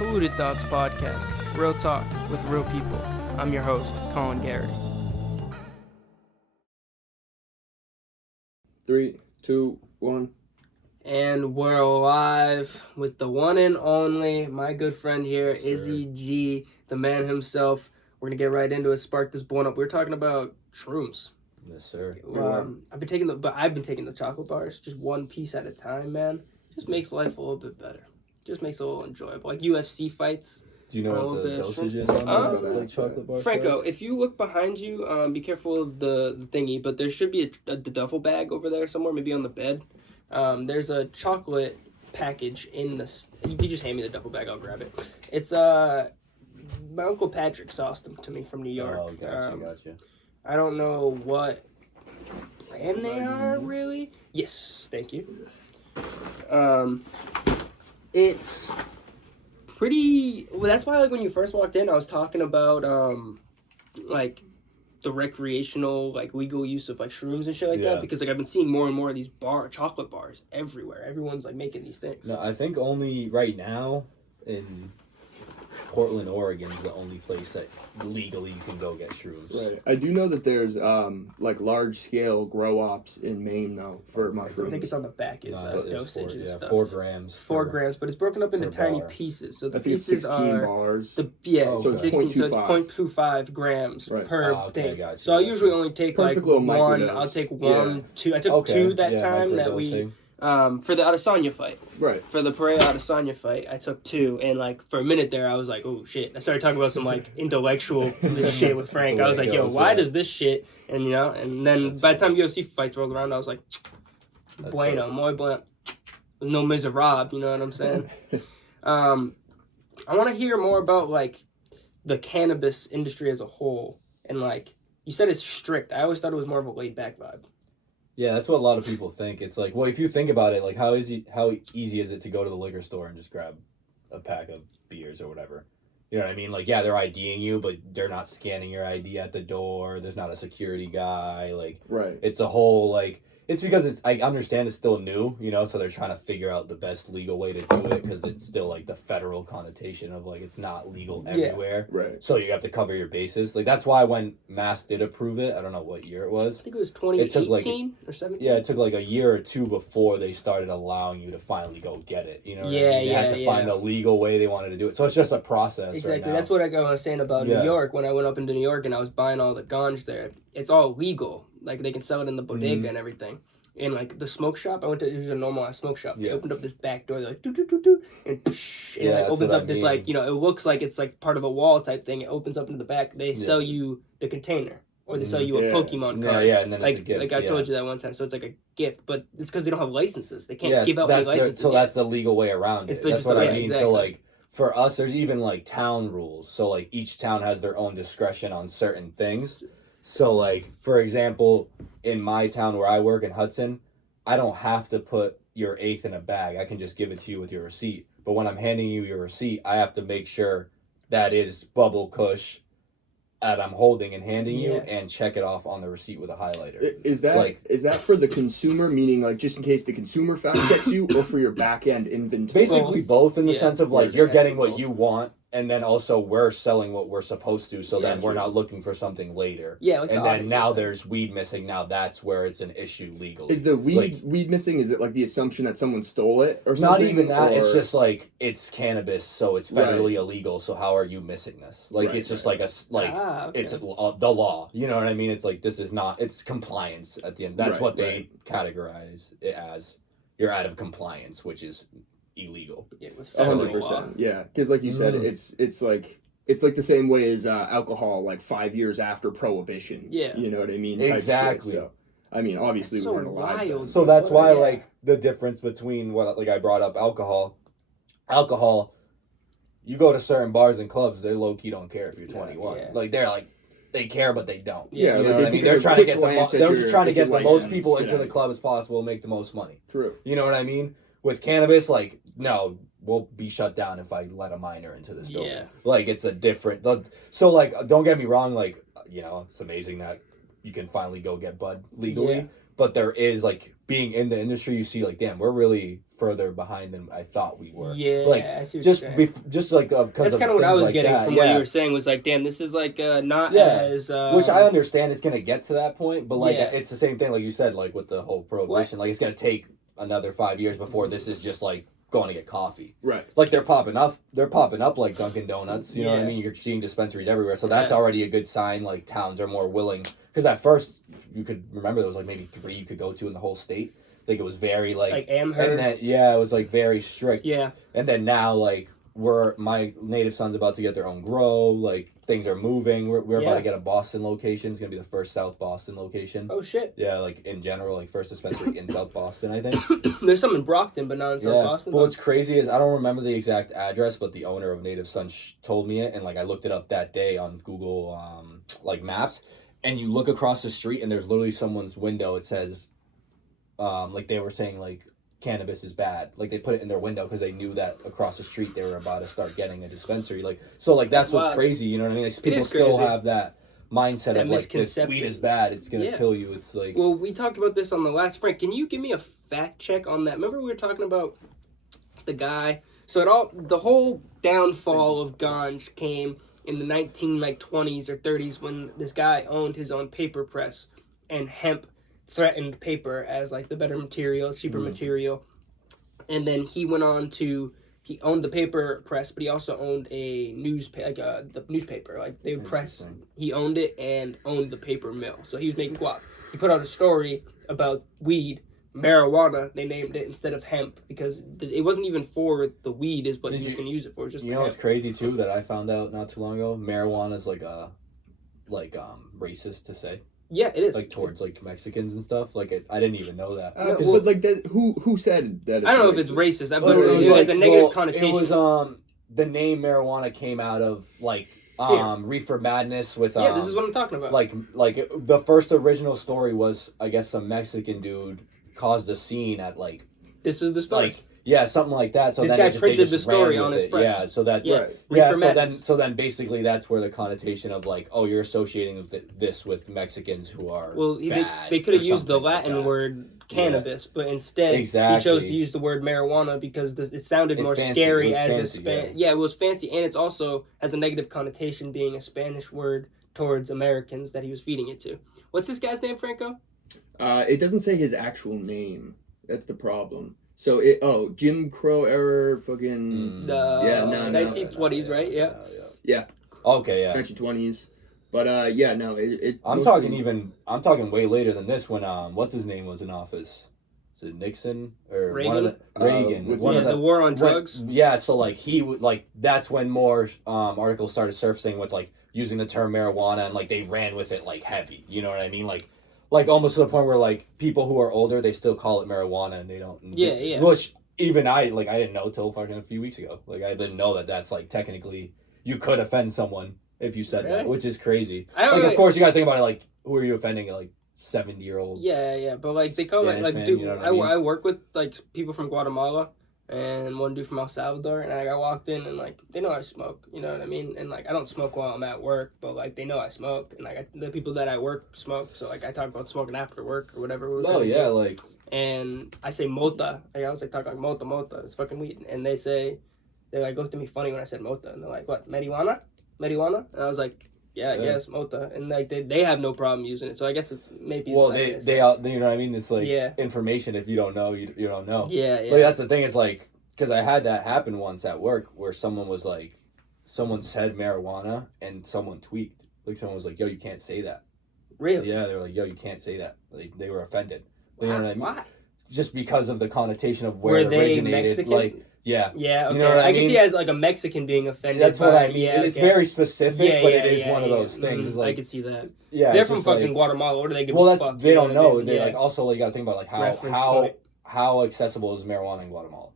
Polluted Thoughts Podcast, real talk with real people. I'm your host, Colin Garrity. 3, 2, 1. And we're live with the one and only, my good friend here, Izzy G, the man himself. We're going to get right into it, spark this blunt up. We're talking about shrooms. Yes, sir. I've been taking the chocolate bars, just one piece at a time, man. Just makes life a little bit better. Just makes it a little enjoyable. Like UFC fights. Do you know what the dosage is on like chocolate bar Franco, size? if you look behind you, be careful of the thingy, but there should be a duffel bag over there somewhere, maybe on the bed. There's a chocolate package in this. You can just hand me the duffel bag, I'll grab it. It's my Uncle Patrick sauced them to me from New York. Oh, gotcha. I don't know what brand they are, really. Yes, thank you. It's pretty. Well, that's why, like, when you first walked in, I was talking about like the recreational, like, legal use of like shrooms and shit like that, because like I've been seeing more and more of these chocolate bars everywhere. Everyone's like making these things. No, I think only right now in Portland, Oregon is the only place that legally you can go get shrooms. Right. I do know that there's like large scale grow ops in Maine though for mushrooms. I think it's on the back is dosage and stuff. 4 grams. 4 grams, but it's broken up into tiny bar. pieces. So the I think it's pieces 16 are bars. so it's 0.25 grams per thing. Gotcha, so I usually only take Perfect like little one. microdose. I'll take one, two. I took two that time that we microdosing. for the Adesanya fight. Right. For the Pereira Adesanya fight, I took 2, and like for a minute there, I was like, "Oh shit!" I started talking about some like intellectual shit with Frank. I was like, "Yo, why does this shit?" And and then by the time UFC fights rolled around, I was like, "Bueno, muy bueno, no miserable." You know what I'm saying? I want to hear more about like the cannabis industry as a whole, and like you said, it's strict. I always thought it was more of a laid back vibe. Yeah, that's what a lot of people think. It's like, well, if you think about it, like how easy is it to go to the liquor store and just grab a pack of beers or whatever? You know what I mean? Like, yeah, they're IDing you, but they're not scanning your ID at the door. There's not a security guy. Like, right. It's a whole, like, it's because I understand it's still new, so they're trying to figure out the best legal way to do it because it's still, like, the federal connotation of, like, it's not legal everywhere. Yeah, right. So you have to cover your bases. Like, that's why when Mass did approve it, I don't know what year it was. I think it was 2018 or 17. Yeah, it took, like, a year or two before they started allowing you to finally go get it. You know what I mean? They had to find the legal way they wanted to do it. So it's just a process. Exactly. Right now. That's what I was saying about New York. When I went up into New York and I was buying all the ganj there, it's all legal. Like, they can sell it in the bodega and everything. And, like, the smoke shop, I went to, it was a normal smoke shop. They opened up this back door, they're like, doo-doo-doo-doo, and psh, and it like, opens up this, like, it looks like it's, like, part of a wall type thing. It opens up into the back. They sell you the container. Or they sell you a Pokemon card. Yeah, and then like, it's a gift. Like I told you that one time. So it's like a gift. But it's because they don't have licenses. They can't give out any licenses. So that's the legal way around it. That's what I mean. Exactly. So, like, for us, there's even, like, town rules. So, like, each town has their own discretion on certain things. So, like, for example, in my town where I work in Hudson, I don't have to put your eighth in a bag. I can just give it to you with your receipt. But when I'm handing you your receipt, I have to make sure that is Bubble Kush that I'm holding and handing you, and check it off on the receipt with a highlighter. Is that for the consumer, meaning like just in case the consumer fact checks you, or for your back end inventory? Basically both, in the sense of like you're getting what you want, and then also we're selling what we're supposed to, so then we're not looking for something later. Yeah, like and then now there's weed missing. Now that's where it's an issue legally. Is the weed missing? Is it like the assumption that someone stole it or something? Not even that. Or... It's just like it's cannabis, so it's federally illegal. So how are you missing this? Like it's just like it's the law. You know what I mean? It's like this is not. It's compliance at the end. That's what they categorize it as. You're out of compliance, which is illegal. Yeah, with 100%. Yeah, because like you said, it's like the same way as alcohol, like 5 years after Prohibition. Yeah, you know what I mean. Exactly. So, I mean, obviously we weren't alive. So that's why, like, the difference between what, like, I brought up alcohol. Alcohol, you go to certain bars and clubs, they low key don't care if you're 21. Yeah. Like they're like. They care, but they don't. Yeah, you know what I mean. They're trying to get the most people into the club as possible, make the most money. True. You know what I mean? With cannabis, like, no, we'll be shut down if I let a minor into this building. Yeah. Like, it's a different... So, like, don't get me wrong, like, it's amazing that you can finally go get bud legally. Yeah. but there is like being in the industry, you see like, damn, we're really further behind than I thought we were. Yeah, like I see what just you're saying. just like because that's kind of what I was getting from what you were saying was like, damn, this is like not as which I understand it's gonna get to that point, but like it's the same thing like you said, like with the whole prohibition, like it's gonna take another 5 years before this is just like going to get coffee. Right. Like they're popping up like Dunkin' Donuts, you know what I mean? You're seeing dispensaries everywhere. So that's already a good sign like towns are more willing, because at first you could remember there was like maybe 3 you could go to in the whole state. Like it was very like Amherst. And then it was like very strict. Yeah. And then now like my native son's about to get their own grow, like things are moving. We're about to get a Boston location. It's gonna be the first South Boston location. Oh shit. Yeah, like in general, like first dispensary in South Boston, I think. There's some in Brockton, but not in South Boston. But what's crazy is I don't remember the exact address, but the owner of Native Son told me it, and like I looked it up that day on Google like Maps, and you look across the street and there's literally someone's window. It says, like they were saying like cannabis is bad. Like they put it in their window because they knew that across the street they were about to start getting a dispensary. Like so, like that's what's crazy. You know what I mean? Like, people still have that mindset of like this weed is bad. It's gonna kill you. It's like well, we talked about this on the last. Frank, can you give me a fact check on that? Remember we were talking about the guy. So the whole downfall of ganj came in the 1920s or 30s when this guy owned his own paper press, and hemp threatened paper as like the better material, cheaper material. And then he went on to, he owned the paper press, but he also owned a the newspaper. Like they would press, he owned it and owned the paper mill. So he was making guap. He put out a story about weed, marijuana, they named it instead of hemp, because it wasn't even for the weed is what he was going to use it for. Just you know what's crazy too that I found out not too long ago? Marijuana is like racist to say. Yeah, it is. Like towards like Mexicans and stuff. Like I didn't even know that. But like that, who said that? I don't know if it's racist, but it was like a negative connotation. It was the name marijuana came out of like Reefer Madness with this is what I'm talking about. Like the first original story was I guess some Mexican dude caused a scene at like this is the story. Like yeah, something like that. So this then guy they printed just the story on his press. Yeah, so that's So then basically that's where the connotation of like, oh, you're associating this with Mexicans who are bad. They could have used the Latin word cannabis, but instead he chose to use the word marijuana because it sounded more scary as a Spanish. Yeah, it was fancy, and it's also has a negative connotation being a Spanish word towards Americans that he was feeding it to. What's this guy's name, Franco? It doesn't say his actual name. That's the problem. So Jim Crow era fucking 1920s, right? Yeah. Okay, yeah. 1920s. But I'm talking way later than this when what's his name was in office. Is it Nixon or Reagan? Reagan. The war on drugs. So like he would like that's when more articles started surfacing with like using the term marijuana, and like they ran with it like heavy. You know what I mean? Like almost to the point where like people who are older, they still call it marijuana and they don't. Yeah. Which even I didn't know till fucking a few weeks ago. Like I didn't know that that's like technically you could offend someone if you said that, which is crazy. Of course you gotta think about it. Like who are you offending? Like 70-year-old. Yeah. But like they call it like man, dude. you know what I mean? I work with like people from Guatemala and one dude from El Salvador, and I walked in and like they know I smoke, you know what I mean? And like I don't smoke while I'm at work, but like they know I smoke, and like the people that I work smoke, so like I talk about smoking after work or whatever. And I say mota. I was like talking like mota. It's fucking weed, and they like looked at me funny when I said mota, and they're like, what, marijuana? And I was like, yeah, I guess mota, and like they have no problem using it, so I guess it's maybe. Well, they you know what I mean. It's like information. If you don't know, you don't know. Yeah. Like that's the thing. Is like because I had that happen once at work where someone said marijuana and someone tweaked. Like someone was like, "Yo, you can't say that." Really? Yeah, they were like, "Yo, you can't say that." Like they were offended. You know what I mean? Why? Just because of the connotation of where it originated. Mexican? Like. Yeah. Yeah, okay. You know what I mean? can see as like a Mexican being offended. That's what I mean. Yeah, it's very specific, but it is one of those things. It's like, I can see that. Yeah, they're from fucking Guatemala. What do they give a fuck? They don't know. They like also like you gotta think about like how accessible is marijuana in Guatemala.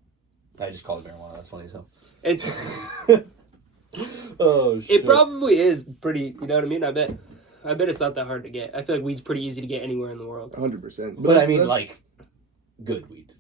I just call it marijuana. That's funny as hell. It's oh shit. It probably is pretty. You know what I mean? I bet it's not that hard to get. I feel like weed's pretty easy to get anywhere in the world. 100%. But I mean, like good weed.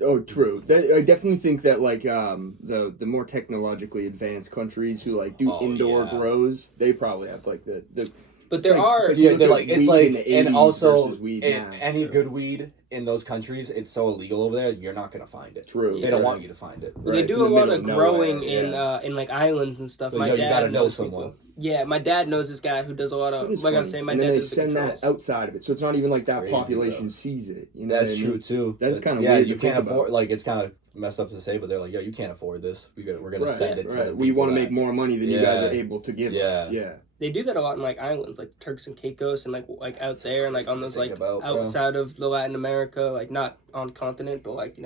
Oh, true. I definitely think that like the more technologically advanced countries who like do indoor grows, they probably have like the But there are and also now, any good weed in those countries, it's so illegal over there. You're not gonna find it. True. They don't want you to find it. Well, they do a lot of growing in like islands and stuff. So, my dad you gotta know knows someone. People. Yeah, my dad knows this guy who does a lot of. Like funny. I was saying, my and dad then they does the send controls. that outside of it, so it's not even like that Crazy, population bro. sees it. You know That's true too. That's kind of weird. You can't afford. Like it's kind of messed up to say, but they're like, yo, you can't afford this. We're gonna send it to the people. We want to make more money than you guys are able to give us. Yeah. They do that a lot in like islands, like Turks and Caicos, and like out there, and like on those outside of the Latin America, like not on continent, but like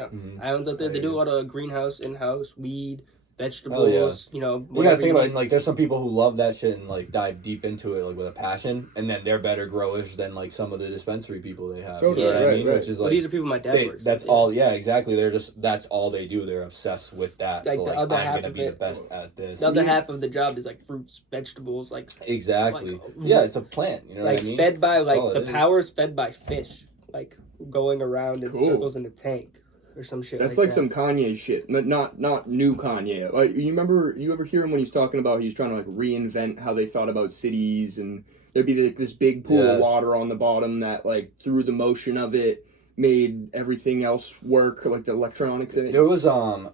islands out there. They do a lot of greenhouse, in-house weed, vegetables. You know, you gotta think about it. And, like, there's some people who love that shit and like dive deep into it like with a passion, and then they're better growers than like some of the dispensary people they have. Totally, you know what I mean? Which is like, these are people my dad works. That's all. Yeah, exactly. That's all they do. They're obsessed with that. Like, so the like, other I'm half gonna of be it, the best at this. The other half of the job is like fruits, vegetables, like exactly. Yeah, it's a plant. You know like what I mean? fed by like the is. power's fed by fish, like going around in circles in a tank. Or some shit. That's like some Kanye shit, not new Kanye. Like, you ever hear him when he's talking about he's trying to like reinvent how they thought about cities, and there'd be like this big pool of water on the bottom that like through the motion of it made everything else work, like the electronics in it. There was I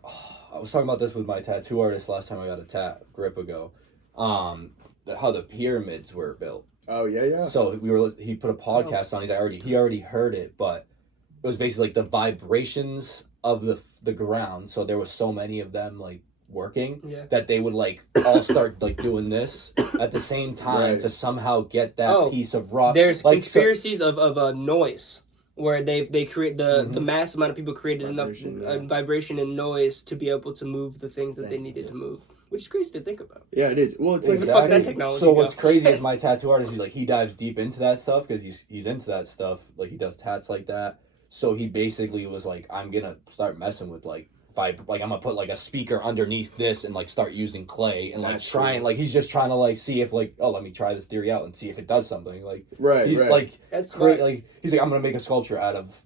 was talking about this with my tattoo artist last time I got a grip ago. How the pyramids were built. Oh yeah. So he put a podcast on. He already heard it, but it was basically like the vibrations of the ground. So there was so many of them like working that they would like all start like doing this at the same time to somehow get that piece of rock. There's like, conspiracies of noise where they create the mass amount of people created enough vibration and noise to be able to move the things that they needed to move. Which is crazy to think about. Yeah, it is. Well, it's like fuck that technology. So what's crazy is my tattoo artist. He dives deep into that stuff because he's into that stuff. Like he does tats like that. So he basically was like, I'm gonna start messing with like I'm gonna put like a speaker underneath this and like start using clay and like like he's just trying to like see if like let me try this theory out and see if it does something. Like he's like that's great. Like he's like I'm gonna make a sculpture out of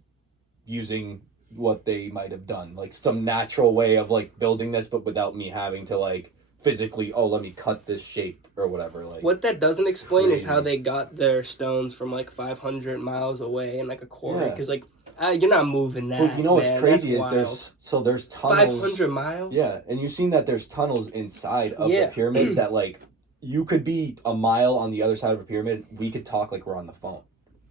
using what they might have done, like some natural way of like building this, but without me having to like physically let me cut this shape or whatever. Like what that doesn't explain is how they got their stones from like 500 miles away in like a quarry because like you're not moving that. But you know what's crazy is there's tunnels 500 miles. Yeah, and you've seen that there's tunnels inside of the pyramids that like you could be a mile on the other side of a pyramid. We could talk like we're on the phone.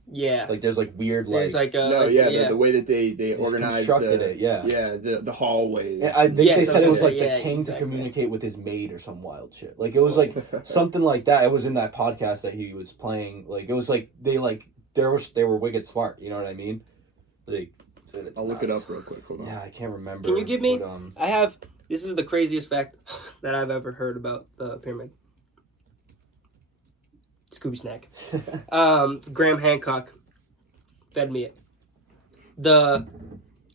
Yeah, like there's like weird there's like the way that they organized constructed it the hallways. They said it was like the king to communicate with his maid or some wild shit. Like it was like something like that. It was in that podcast that he was playing. Like it was like they were wicked smart. You know what I mean? Like I'll look it up real quick. Hold on. Yeah, I can't remember. Can you give me? This is the craziest fact that I've ever heard about the pyramid. Scooby Snack. Graham Hancock fed me it.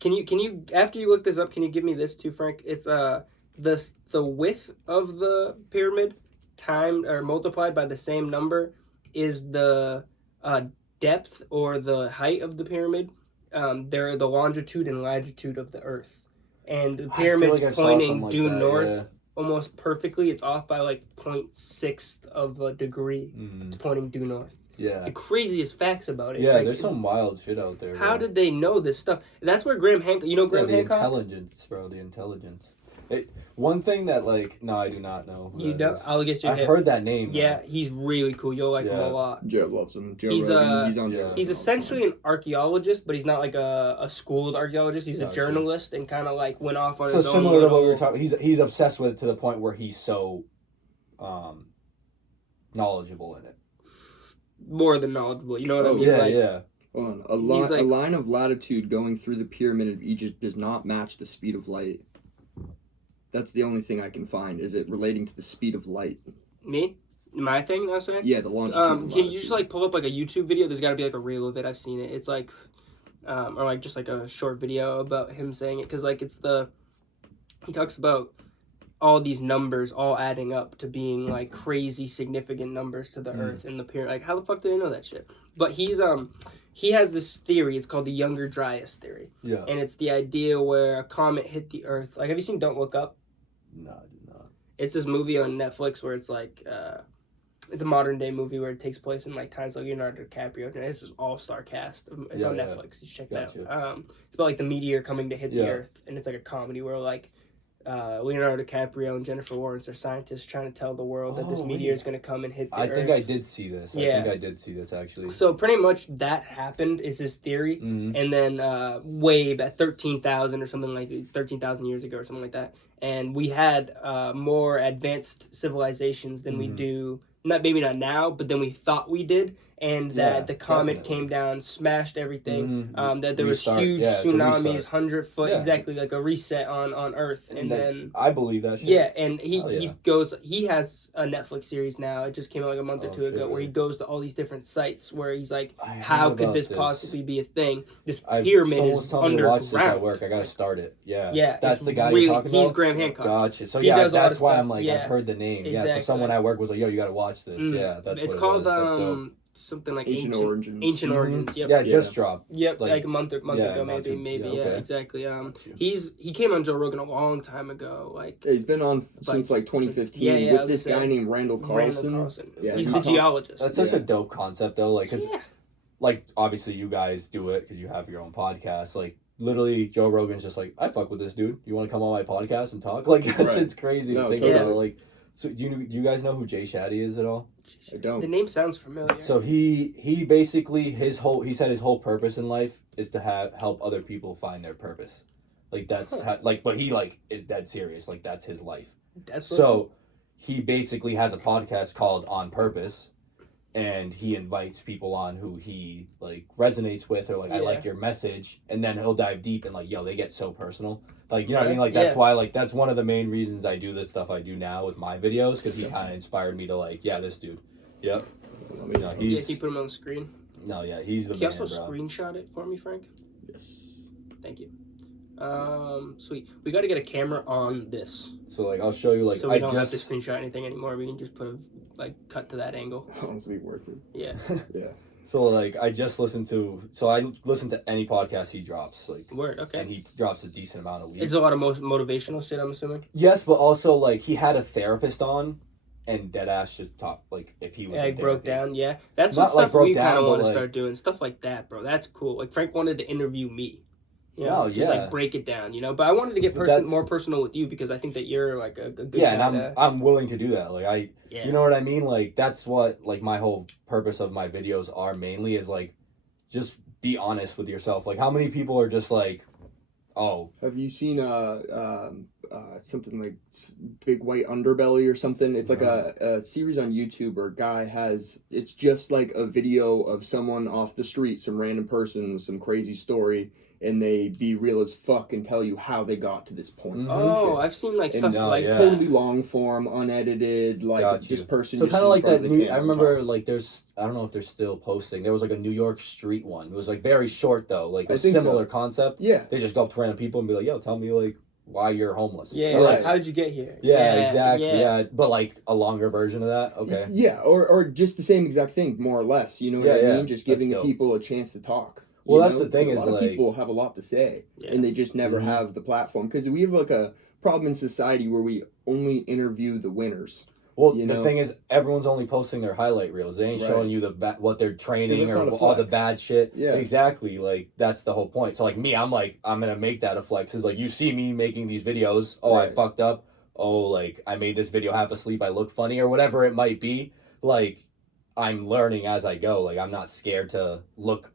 Can you after you look this up, can you give me this too, Frank? It's the width of the pyramid timed or multiplied by the same number is the depth or the height of the pyramid. They're the longitude and latitude of the Earth, and the pyramid's pointing due north. Almost perfectly. It's off by like 0.6 of a degree. It's pointing due north. Yeah. The craziest facts about it. Yeah, there's some wild shit out there. How did they know this stuff? And that's where Graham Hancock... You know Graham Hancock? The intelligence, bro. The intelligence. One thing that, like... No, I do not know. You don't? I'll get you. I've heard that name. Yeah, he's really cool. You'll like him a lot. Joe loves him. He's essentially an archaeologist, but he's not like a schooled archaeologist. He's a journalist and kind of like went off on his own. So similar to what we were talking... He's obsessed with it to the point where he's so knowledgeable in it. More than knowledgeable. You know what I mean? Yeah. Hold on. A line of latitude going through the pyramid of Egypt does not match the speed of light. That's the only thing I can find. Is it relating to the speed of light? Me? My thing, I was saying? Yeah, the longitude. Can you just like pull up like a YouTube video? There's got to be like a reel of it. I've seen it. It's like, or like just like a short video about him saying it. Because like he talks about all these numbers all adding up to being like crazy significant numbers to the Earth and the pyramid. Like how the fuck do they know that shit? But he has this theory. It's called the Younger Dryas theory. Yeah. And it's the idea where a comet hit the Earth. Like, have you seen Don't Look Up? No, I did not. It's this movie on Netflix where it's like, it's a modern day movie where it takes place in like times like Leonardo DiCaprio. And it's an all-star cast. It's on Netflix. You should check it out. It's about like the meteor coming to hit the Earth, and it's like a comedy where like Leonardo DiCaprio and Jennifer Lawrence are scientists trying to tell the world that this meteor is going to come and hit the Earth. I think I did see this. I think I did see this, actually. So pretty much that happened is his theory. And then way back 13,000 or something like 13,000 years ago or something like that. And we had more advanced civilizations than we do, maybe not now, but than we thought we did. And that the comet came down, smashed everything. That there was huge tsunamis, 100-foot, exactly like a reset on Earth. And then I believe that shit. Yeah, and he goes. He has a Netflix series now. It just came out like a month or two ago, where he goes to all these different sites where he's like, how could this possibly be a thing? This pyramid is underground. Watch this at work. I gotta start it. Yeah, that's the guy really, you're talking about. He's Graham Hancock. Gotcha. So that's why I'm like, I've heard the name. Exactly. Yeah, so someone at work was like, yo, you gotta watch this. Yeah, that's it's what it called something like Ancient Origins. Ancient Origins. Yep. Yeah, it just dropped. Yep, like a month ago, maybe. Yeah, exactly. He came on Joe Rogan a long time ago. Like he's been on since like 2015 with this guy named Randall Carlson. Yeah, he's the geologist. That's such a dope concept, though. Like, cause like obviously you guys do it because you have your own podcast. Like literally, Joe Rogan's just like, I fuck with this dude. You want to come on my podcast and talk? Like that shit's crazy to think about. Like, so do you guys know who Jay Shatty is at all? I don't. The name sounds familiar. So he basically he said his whole purpose in life is to help other people find their purpose. Like that's but he like is dead serious. Like that's his life. He basically has a podcast called On Purpose, and he invites people on who he like resonates with or like I like your message, and then he'll dive deep and like they get so personal. Like, you know what I mean? Like, that's why, like, that's one of the main reasons I do this stuff I do now with my videos, because he kind of inspired me to, like, this dude. Yep. Can you put him on the screen? No, he's the man, Can you also screenshot it for me, Frank? Yes. Thank you. Sweet. We got to get a camera on this. So, like, I'll show you, like, so we don't have to screenshot anything anymore. We can just cut to that angle. Honestly, worth it. Yeah. Yeah. So, like, I listen to any podcast he drops, like... Word, okay. And he drops a decent amount a week. It's a lot of motivational shit, I'm assuming? Yes, but also, like, he had a therapist on, and deadass just talked, like, if he was like, broke down, That's what stuff we kind of want to start doing. Stuff like that, bro. That's cool. Like, Frank wanted to interview me. Just like break it down, But I wanted to get more personal with you because I think that you're like a good guy. And I'm willing to do that. Like you know what I mean? Like that's what like my whole purpose of my videos are mainly is like just be honest with yourself. Like how many people are just like, oh. Have you seen something like Big White Underbelly or something? It's like a series on YouTube where a guy it's just like a video of someone off the street, some random person with some crazy story. And they be real as fuck and tell you how they got to this point. Oh, I've seen like stuff like totally long form, unedited, like this person. So kind of like that. I remember like I don't know if they're still posting. There was like a New York street one. It was like very short though, like a similar concept. Yeah, they just go up to random people and be like, "Yo, tell me like why you're homeless." Yeah, like how'd you get here? Yeah, exactly. Yeah, but like a longer version of that. Okay. Yeah, or just the same exact thing, more or less. You know what I mean? Just giving people a chance to talk. Well, that's the thing is a lot of people have a lot to say, and they just never have the platform because we have like a problem in society where we only interview the winners. Well, the thing is, everyone's only posting their highlight reels. They ain't showing you what they're training or all the bad shit. Yeah, exactly. Like that's the whole point. So like me, I'm gonna make that a flex. Is like you see me making these videos. Oh, I fucked up. Oh, like I made this video half asleep. I look funny or whatever it might be. Like I'm learning as I go. Like I'm not scared to look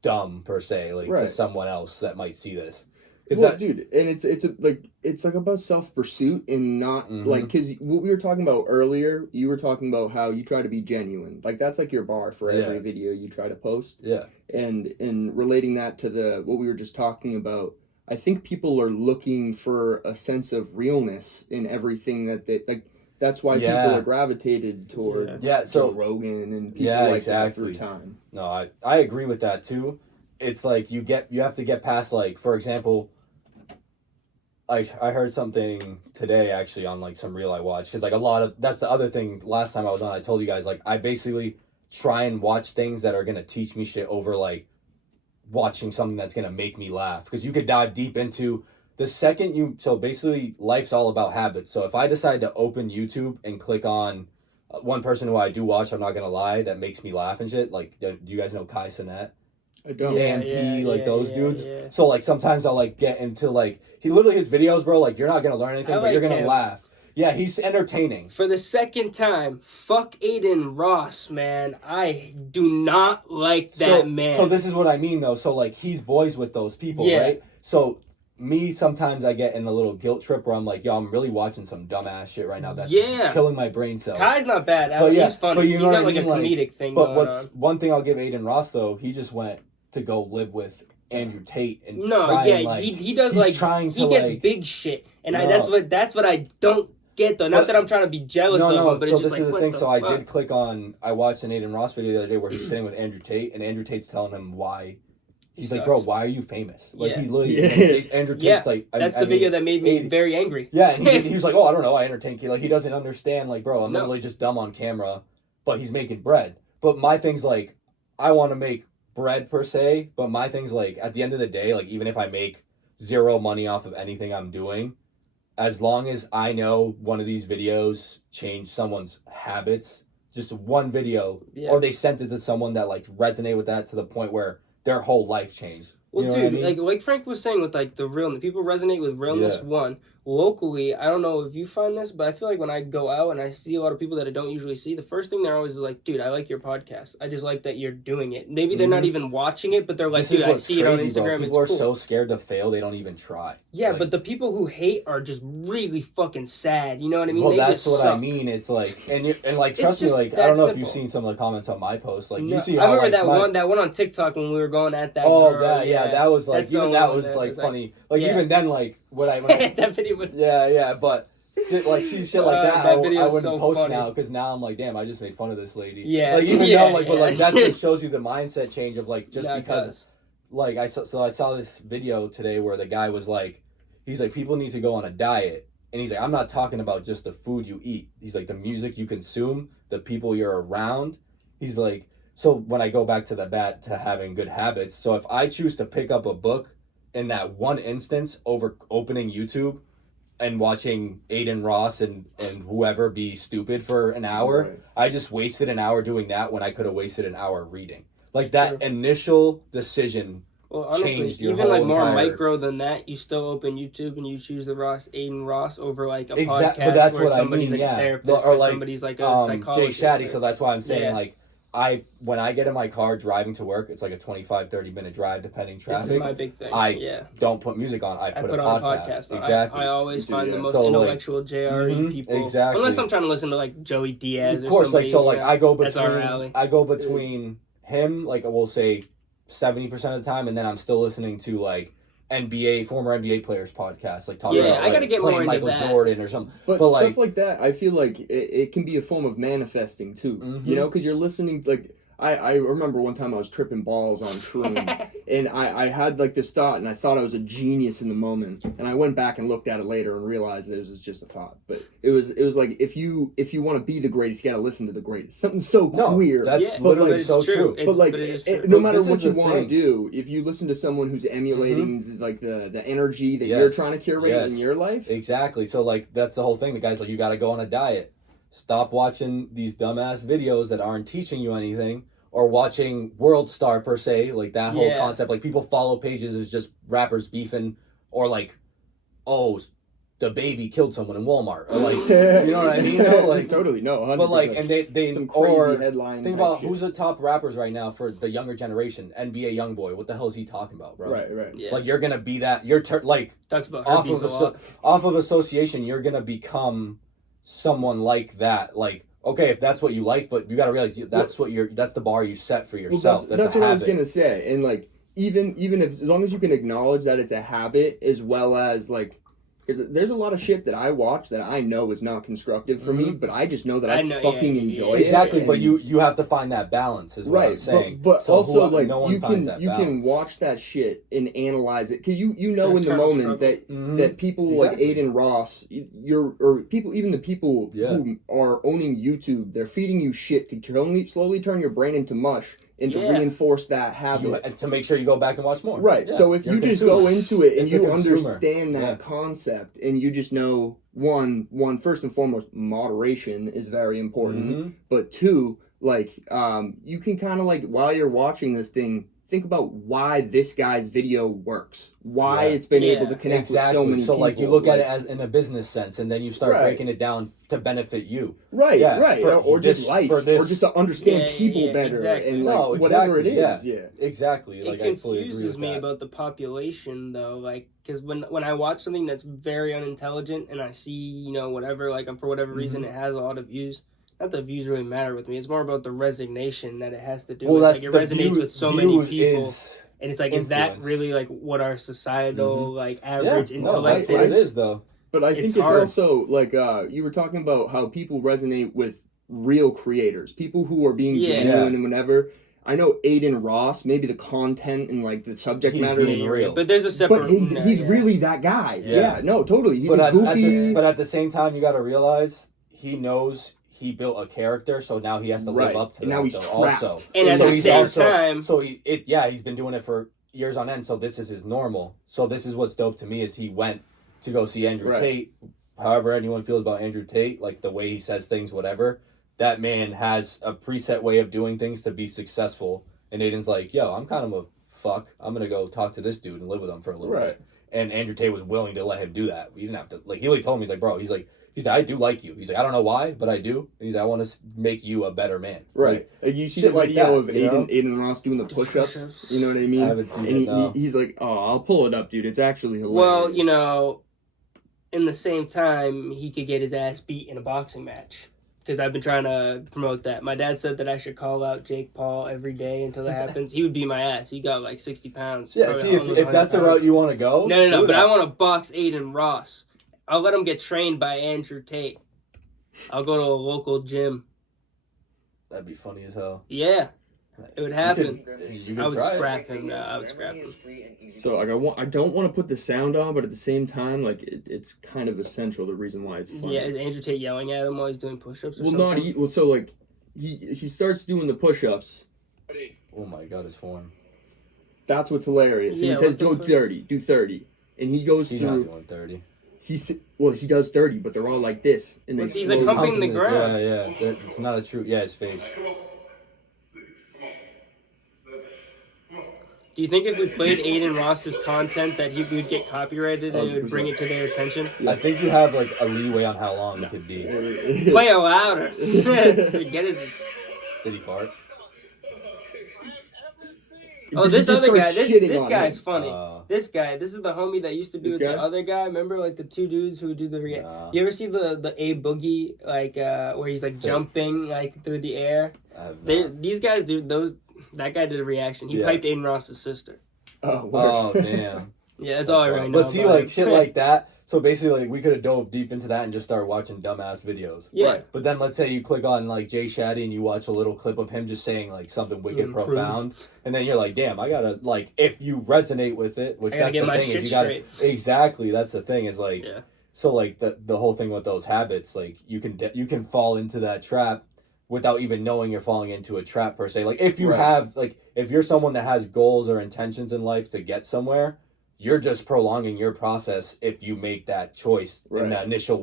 dumb per se, like to someone else that might see this. Dude, and it's like about self pursuit and not like because what we were talking about earlier, you were talking about how you try to be genuine. Like that's like your bar for every video you try to post. Yeah, and relating that to what we were just talking about, I think people are looking for a sense of realness in everything that they like. That's why people are gravitated toward Joe Rogan and people like that through time. No, I agree with that too. It's like you have to get past like, for example, I heard something today actually on like some reel I watched because like that's the other thing. Last time I was on, I told you guys like I basically try and watch things that are gonna teach me shit over like watching something that's gonna make me laugh because you could dive deep into. The second so basically life's all about habits. So if I decide to open YouTube and click on one person who I do watch, I'm not gonna lie, that makes me laugh and shit. Like, do you guys know Kai Cenat? I don't. AMP, those dudes. Yeah. So like sometimes I'll like get into like he literally his videos, bro. Like you're not gonna learn anything, but you're gonna laugh. Yeah, he's entertaining. For the second time, fuck Aiden Ross, man. I do not like that man. So this is what I mean though. So like he's boys with those people, right? So me, sometimes I get in a little guilt trip where I'm like, yo, I'm really watching some dumbass shit right now that's killing my brain cells. Kai's not bad. He's funny. But you know he's got like a comedic thing But going on. One thing I'll give Aiden Ross though, he just went to go live with Andrew Tate and he does like he gets big shit, and that's what I don't get though. Not that I'm trying to be jealous of him, but so it's just this is the thing. So I did click on. I watched an Aiden Ross video the other day where he's sitting with Andrew Tate, and Andrew Tate's telling him why. He's like, bro, why are you famous? Like he literally, Andrew Tate's like, that's the video that made me very angry. Yeah, and he's like, oh, I don't know, I entertain kids. Like he doesn't understand. Like, bro, I'm literally just dumb on camera, but he's making bread. But my thing's like, I want to make bread per se, but my thing's like, at the end of the day, like even if I make zero money off of anything I'm doing, as long as I know one of these videos changed someone's habits, just one video, or they sent it to someone that like resonate with that to the point where their whole life changed. Well, you know dude, what I mean? like Frank was saying with like the realness, people resonate with realness. One, locally, I don't know if you find this, but I feel like when I go out and I see a lot of people that I don't usually see, the first thing they're always like, dude, I like your podcast. I just like that you're doing it. Maybe they're not even watching it, but they're like, dude, I see it on Instagram. Bro. People it's are cool. so scared to fail, they don't even try. Yeah, but the people who hate are just really fucking sad. You know what I mean? Well, they that's just what suck. I mean. It's like, and like, trust me, like, I don't know if you've seen some of the comments on my post. Like, you see how, I remember that one on TikTok when we were going at that. Oh, girl. that was like, even that was like funny. Like even then, like when I that video was but shit like shit like that I wouldn't so post funny. now because now I'm like, damn, I just made fun of this lady. Yeah, like even though like, but like that just shows you the mindset change of like just because like I saw this video today where the guy was like, he's like, people need to go on a diet, and he's like, I'm not talking about just the food you eat. He's like, the music you consume, the people you're around. He's like, so when I go back to to having good habits, so if I choose to pick up a book in that one instance over opening YouTube and watching Aiden Ross and whoever be stupid for an hour, right. I just wasted an hour doing that when I could have wasted an hour reading. Like that initial decision changed your even whole like more entire... micro than that, you still open YouTube and you choose the Aiden Ross over like a podcast but that's where what somebody's I mean, like a therapist or like, somebody's like a psychologist. Jay Shatty, so that's why I'm saying like when I get in my car driving to work, it's like a 25-30 minute drive depending traffic. This is my big thing. I don't put music on. I put on a podcast. Exactly. I always find the most intellectual JRE people. Exactly. Unless I'm trying to listen to like Joey Diaz. Of course, or somebody, I go between him, like we'll say 70% of the time, and then I'm still listening to like former NBA players podcasts, like talking about I gotta get more into Michael that. Jordan or something. But stuff like that, I feel like it can be a form of manifesting too. You know, because you're listening. Like I remember one time I was tripping balls on shrooms, and I had like this thought, and I thought I was a genius in the moment, and I went back and looked at it later and realized that it was just a thought. But it was like if you want to be the greatest, you got to listen to the greatest. Something so queer. That's literally so true. But like, no matter what you want to do, if you listen to someone who's emulating like the energy that you're trying to curate in your life, exactly. So like that's the whole thing. The guy's like, you got to go on a diet. Stop watching these dumbass videos that aren't teaching you anything, or watching World Star per se, like that whole concept. Like people follow pages as just rappers beefing, or like, oh, the baby killed someone in Walmart, or like, you know what I mean? No, like totally, no, 100%. But like, and they some crazy headline. Think about who's the top rappers right now for the younger generation. NBA YoungBoy, what the hell is he talking about, bro? Right. Yeah. Like you're gonna be that. Talks about off of association, you're gonna become someone like that. Like, okay, if that's what you like, but you got to realize that's the bar you set for yourself. Well, that's what I was gonna say. And like, even if, as long as you can acknowledge that it's a habit, as well as like, because there's a lot of shit that I watch that I know is not constructive for me, but I just know that I fucking enjoy it. Exactly, but you have to find that balance, is what I'm saying. But so also, like, you can watch that shit and analyze it, because you know in the moment that people like Aiden Ross, even the people who are owning YouTube, they're feeding you shit to slowly turn your brain into mush, and to reinforce that habit. To make sure you go back and watch more. Right. So if you just go into it and you understand that concept and you just know, one, first and foremost, moderation is very important. But two, like, you can kind of like, while you're watching this thing, think about why this guy's video works, why it's been able to connect with so many people. So like you look at it as in a business sense, and then you start breaking it down to benefit you. Right. Or just life, or just to understand people better, and like whatever it is. Exactly. It confuses me about the population though, like because when I watch something that's very unintelligent and I see whatever, like for whatever reason it has a lot of views. Not that views really matter with me. It's more about the resignation that it has to do with. Like it resonates with so many people. And it's like, is that really like what our societal like average intellect is? What it is though. But I think it's also like you were talking about how people resonate with real creators, people who are being genuine and whatever. I know Aiden Ross, maybe the content and like the subject matter being real, but there's a separate. But he's really that guy. Yeah, no, totally. He's a goofy. But at the same time, you got to realize he knows. He built a character, so now he has to live up to that. And now he's trapped. Also. And at the same time... So he's been doing it for years on end, so this is his normal. So this is what's dope to me is he went to go see Andrew Tate. However anyone feels about Andrew Tate, like the way he says things, whatever, that man has a preset way of doing things to be successful. And Aiden's like, yo, I'm kind of a fuck. I'm going to go talk to this dude and live with him for a little bit. And Andrew Tate was willing to let him do that. We didn't have to... Like, he really told me, he's like, bro, he's like, I do like you. He's like, I don't know why, but I do. And he's like, I want to make you a better man. Right. Like you see the video of Aiden Ross doing the push-ups. You know what I mean? I haven't seen it, he's like, oh, I'll pull it up, dude. It's actually hilarious. Well, in the same time, he could get his ass beat in a boxing match. Because I've been trying to promote that. My dad said that I should call out Jake Paul every day until that happens. He would beat my ass. He got like 60 pounds. Yeah, see, if that's the route you want to go. No, but I want to box Aiden Ross. I'll let him get trained by Andrew Tate. I'll go to a local gym. That'd be funny as hell. Yeah, it would happen. You could I would try scrap him. I would scrap him. So like I don't want to put the sound on, but at the same time, like it's kind of essential. The reason why it's funny. Yeah, is Andrew Tate yelling at him while he's doing push-ups? Or something? So like he starts doing the push-ups. Oh my god, his form. That's what's hilarious. And he says, "Do 30," and he goes through. He's not doing 30. He does 30, but they're all like this, and he's like humping the ground. Yeah. It's not a true. Yeah, his face. Do you think if we played Aiden Ross's content that he would get copyrighted and it would bring it to their attention? I think you have like a leeway on how long it could be. Play it louder. Get his. Did he fart? Oh, this other guy. This guy's funny. This is the homie that used to be with the other guy. Remember, like the two dudes who would do the You ever see the A Boogie, like where he's like jumping like through the air? These guys do those. That guy did a reaction. He piped Aiden Ross's sister. Oh damn. Yeah, that's all I really know. But see, like shit like that. So basically, like we could have dove deep into that and just started watching dumbass videos. Yeah. Right. But then let's say you click on like Jay Shetty and you watch a little clip of him just saying like something wicked profound, and then you're like, damn, I gotta like if you resonate with it, which that's the thing is you gotta exactly that's the thing is like so like the whole thing with those habits like you can fall into that trap without even knowing you're falling into a trap per se. Like if you have like if you're someone that has goals or intentions in life to get somewhere. You're just prolonging your process if you make that choice in that initial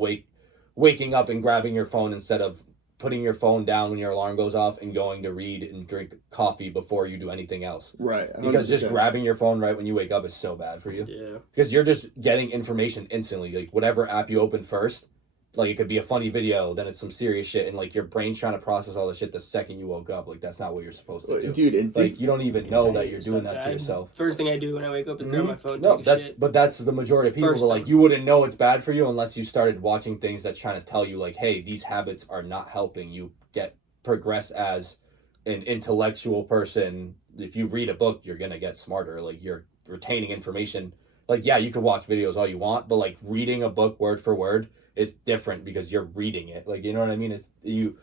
waking up and grabbing your phone instead of putting your phone down when your alarm goes off and going to read and drink coffee before you do anything else. Right. 100%. Because just grabbing your phone right when you wake up is so bad for you. Yeah. Because you're just getting information instantly. Like whatever app you open first, like it could be a funny video, then it's some serious shit, and like your brain's trying to process all the shit the second you woke up. Like that's not what you're supposed to do, dude. And like you don't even know that you're doing that to yourself. First thing I do when I wake up is grab my phone. But that's the majority of people. Like you wouldn't know it's bad for you unless you started watching things that's trying to tell you like, hey, these habits are not helping you progress as an intellectual person. If you read a book, you're gonna get smarter. Like you're retaining information. Like yeah, you can watch videos all you want, but like reading a book word for word. Is different because you're reading it. Like, you know what I mean? It's you're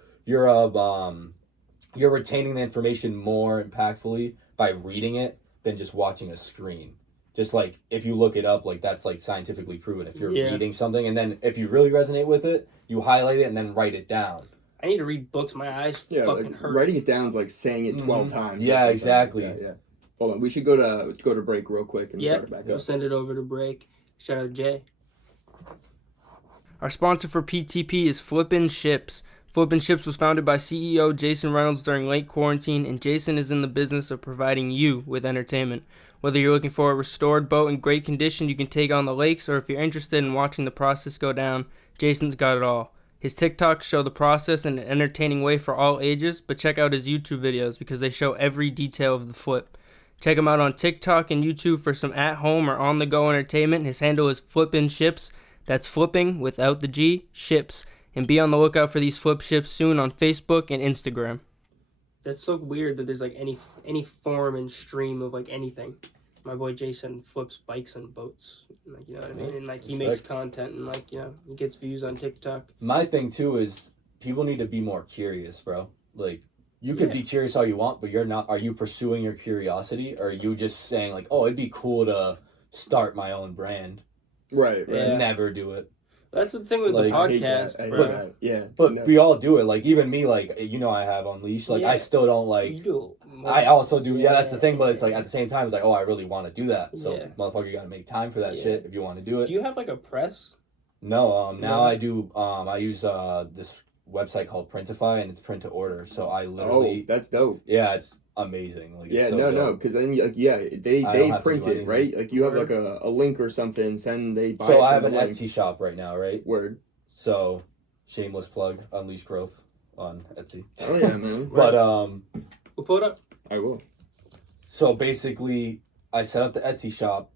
retaining the information more impactfully by reading it than just watching a screen. Just like if you look it up, like that's like scientifically proven. If you're reading something and then if you really resonate with it, you highlight it and then write it down. I need to read books. My eyes fucking hurt. Writing it down is like saying it 12 times. Yeah, exactly. Like yeah. Hold on, we should go to break real quick and start it back up. We'll send it over to break. Shout out Jay. Our sponsor for PTP is Flippin' Ships. Flippin' Ships was founded by CEO Jason Reynolds during late quarantine, and Jason is in the business of providing you with entertainment. Whether you're looking for a restored boat in great condition you can take on the lakes, or if you're interested in watching the process go down, Jason's got it all. His TikToks show the process in an entertaining way for all ages, but check out his YouTube videos because they show every detail of the flip. Check him out on TikTok and YouTube for some at-home or on-the-go entertainment. His handle is Flippin' Ships. That's flipping without the G, ships. And be on the lookout for these flip ships soon on Facebook and Instagram. That's so weird that there's like any form and stream of like anything. My boy Jason flips bikes and boats, like, you know what I mean, and like he makes content and like, you know, he gets views on TikTok. My thing too is people need to be more curious, bro. Like you could be curious all you want, but you're not. Are you pursuing your curiosity, or are you just saying like, oh, it'd be cool to start my own brand? Right. Yeah. Never do it. That's the thing with the podcast, bro. But we all do it. Like even me, like you know, I have Unleashed. Like I still don't like. You do. I also do. Yeah, that's the thing. But it's like at the same time, it's like, oh, I really want to do that. So motherfucker, you gotta make time for that shit if you want to do it. Do you have like a press? No. Now I do. I use this website called Printify, and it's print to order. So I literally. Oh, that's dope. Yeah, it's amazing. Like yeah, it's so no, because then they print it, right? Like you have like a link or something, send they buy. So I have an Etsy shop right now, right? Word. So, shameless plug, Unleash Growth on Etsy. Oh yeah, man. But we'll pull it up. I will. So basically, I set up the Etsy shop,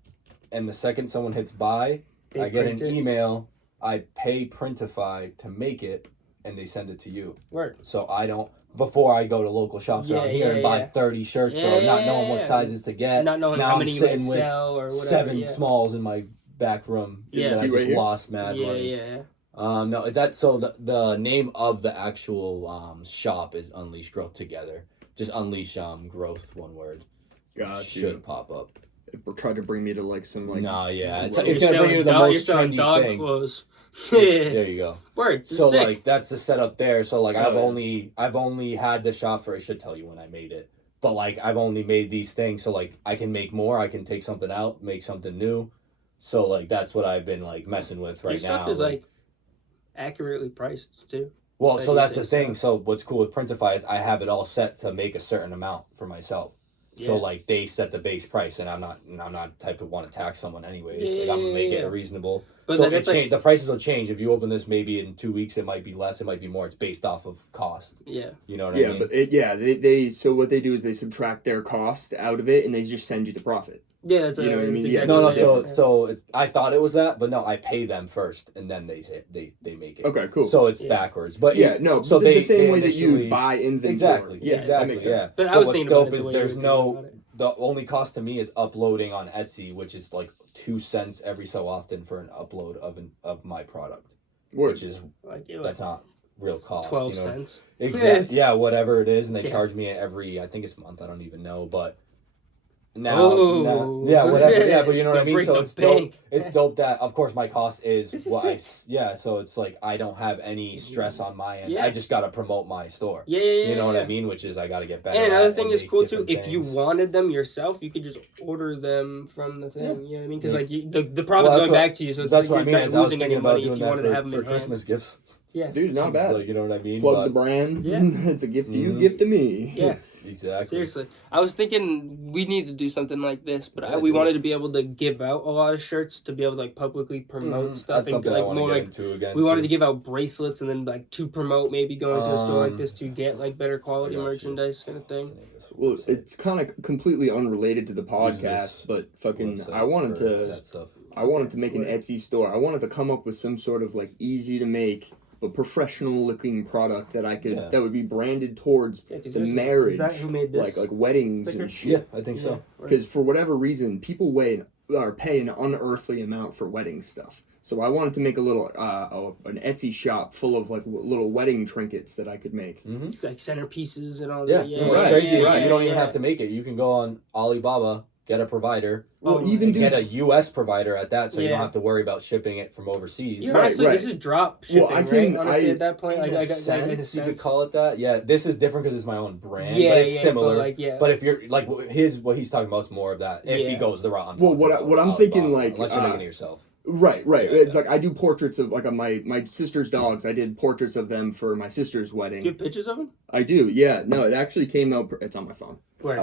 and the second someone hits buy, I get an email. I pay Printify to make it, and they send it to you. Word. So I don't. Before I go to local shops around here and buy 30 shirts, bro, not knowing what sizes to get. Not knowing now how I'm many you sitting would with sell or whatever. 7 smalls in my back room. Yeah. I just lost mad money. Yeah. No, the name of the actual shop is Unleash Growth Together. Just Unleash Growth, one word. Should pop up. Try to bring me to like some like. Nah, yeah, it's gonna bring you to the most trendy dog thing. Clothes. There you go. Word. So sick. like that's the setup there. So like I've only had the shop for. I should tell you when I made it. But like I've only made these things, so like I can make more. I can take something out, make something new. So like that's what I've been like messing with right now. Your stuff is like accurately priced too. Well, so that's the thing. So what's cool with Printify is I have it all set to make a certain amount for myself. So like they set the base price, and I'm not the type to want to tax someone anyways. Like I'm gonna make it reasonable. But so the prices will change. If you open this maybe in 2 weeks, it might be less, it might be more. It's based off of cost. Yeah. You know what I mean? But they so what they do is they subtract their cost out of it, and they just send you the profit. Yeah, that's you know what I mean. Exactly so it's I thought it was that, but no, I pay them first, and then they make it. Okay, cool. So it's backwards, but so the same way that you buy inventory. Exactly. That makes sense. But I was what's thinking dope about is there's the only cost to me is uploading on Etsy, which is like 2 cents every so often for an upload of my product, which is that's not real cost. 12 cents. Exactly. Yeah, whatever it is, and they charge me every I think it's month. I don't even know, but. Now, whatever. Yeah, but you know what I mean. So it's dope. It's dope that, of course, my cost is what so it's like I don't have any stress on my end. I just gotta promote my store. You know what I mean? Which is I gotta get better. And another thing is cool too. If you wanted them yourself, you could just order them from the thing. You know what I mean? Because like the profit's going back to you, so it's that's like what I mean. I was thinking about doing that for Christmas gifts. Yeah, dude, not bad. So, you know what I mean? Plug the brand. Yeah, it's a gift to you, gift to me. Yes, exactly. Seriously, I was thinking we need to do something like this, but we wanted to be able to give out a lot of shirts to be able to like publicly promote stuff. That's something like, I want to get into again. We wanted to give out bracelets and then like to promote maybe going to a store like this to get like better quality merchandise kind of thing. Well, it's kind of completely unrelated to the podcast, but fucking I wanted to make an Etsy store. I wanted to come up with some sort of like easy to make but professional looking product that I could that would be branded towards the marriage, is that who made this? like weddings and shit. Yeah, I think so. Because for whatever reason, people pay an unearthly amount for wedding stuff. So I wanted to make a little an Etsy shop full of like little wedding trinkets that I could make. It's like centerpieces and all that. Yeah, what's crazy is you don't even have to make it. You can go on Alibaba get a provider. Well, even get a U.S. provider at that, so you don't have to worry about shipping it from overseas. Yeah, honestly, this is drop shipping, right? Honestly, at that point, in a sense, you could call it that. Yeah, this is different because it's my own brand, but it's similar. But if you're like what he's talking about is more of that. If he goes the route, what I'm thinking, like, unless you're making it yourself. Right. It's like I do portraits of my sister's dogs. I did portraits of them for my sister's wedding. Do you have pictures of them? I do. Yeah. No, it actually came out. It's on my phone. Right.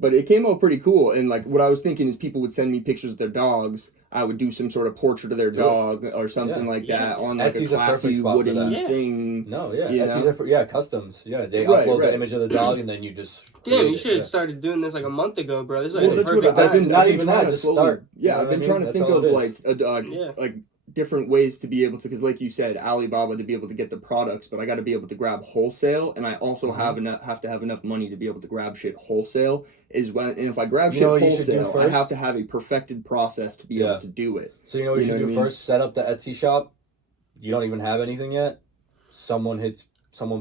But it came out pretty cool. And like what I was thinking is people would send me pictures of their dogs. I would do some sort of portrait of their dog or something like that on like Etsy's a classy wooden thing. No, Etsy's customs. Yeah, they upload the image of the dog and then you just. Damn, you should have started doing this like a month ago, bro. This is like the perfect time. I've been trying to start. Yeah, I've been trying to think of like a dog, like different ways to be able to, because like you said, Alibaba to be able to get the products, but I got to be able to grab wholesale, and I also have to have enough money to be able to grab shit wholesale. And if I grab shit wholesale, I have to have a perfected process to be able to do it. So you know what you should do first? Set up the Etsy shop. You don't even have anything yet. Someone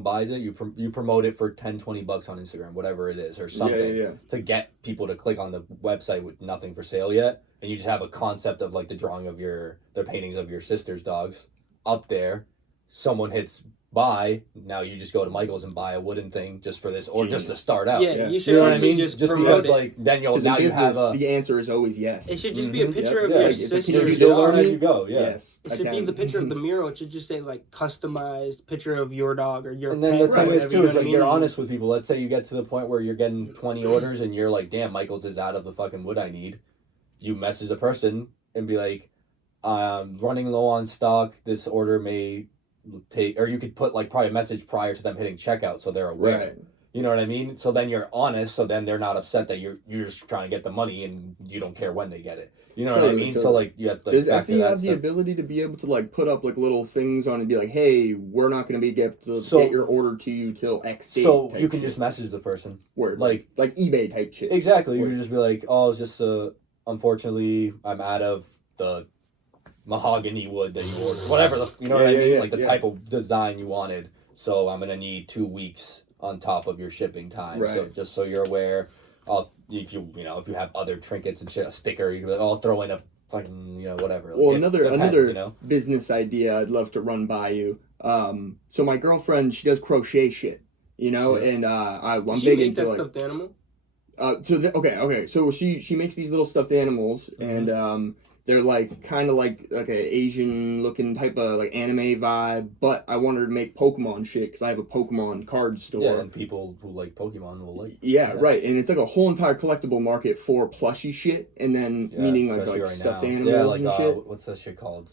buys it, you promote it for $10-$20 on Instagram, whatever it is, or something, to get people to click on the website with nothing for sale yet, and you just have a concept of like the drawing of the paintings of your sister's dogs up there. Someone hits buy, now you just go to Michael's and buy a wooden thing just for this, or just to start out. Yeah, you should, you know what I mean? Just because like then you have the answer is always yes. It should just be a picture of your sister's dog. You'll learn as you go. Yeah. Yes. It should be the picture of the mural. It should just say like customized picture of your dog or your pet. And then the thing is too is like you're honest with people. Let's say you get to the point where you're getting 20 orders and you're like, damn, Michael's is out of the fucking wood I need. You message the person and be like, running low on stock, this order may take, or you could put like probably a message prior to them hitting checkout so they're aware. Right. You know what I mean? So then you're honest, so then they're not upset that you're just trying to get the money and you don't care when they get it. You know what I mean? So like you have to does Etsy have the ability to be able to like put up like little things on and be like, hey, we're not going to get your order to you till X date. So you can just message the person. Word. Like eBay type shit. Exactly. You can just be like, oh, it's just unfortunately I'm out of the mahogany wood that you ordered, whatever you know what I mean, like the type of design you wanted. So I'm gonna need 2 weeks on top of your shipping time. Right. So just so you're aware, if you have other trinkets and shit, a sticker, you can be like, I'll throw in a fucking whatever. Well, another business idea I'd love to run by you. So my girlfriend, she does crochet shit, and I'm big into that stuffed animal. So she makes these little stuffed animals, and they're like kind of like a Asian looking type of like anime vibe, but I want her to make Pokemon shit because I have a Pokemon card store. Yeah, and people who like Pokemon will like. Yeah, right, and it's like a whole entire collectible market for plushie shit, and then meaning like stuffed animals and shit. What's that shit called?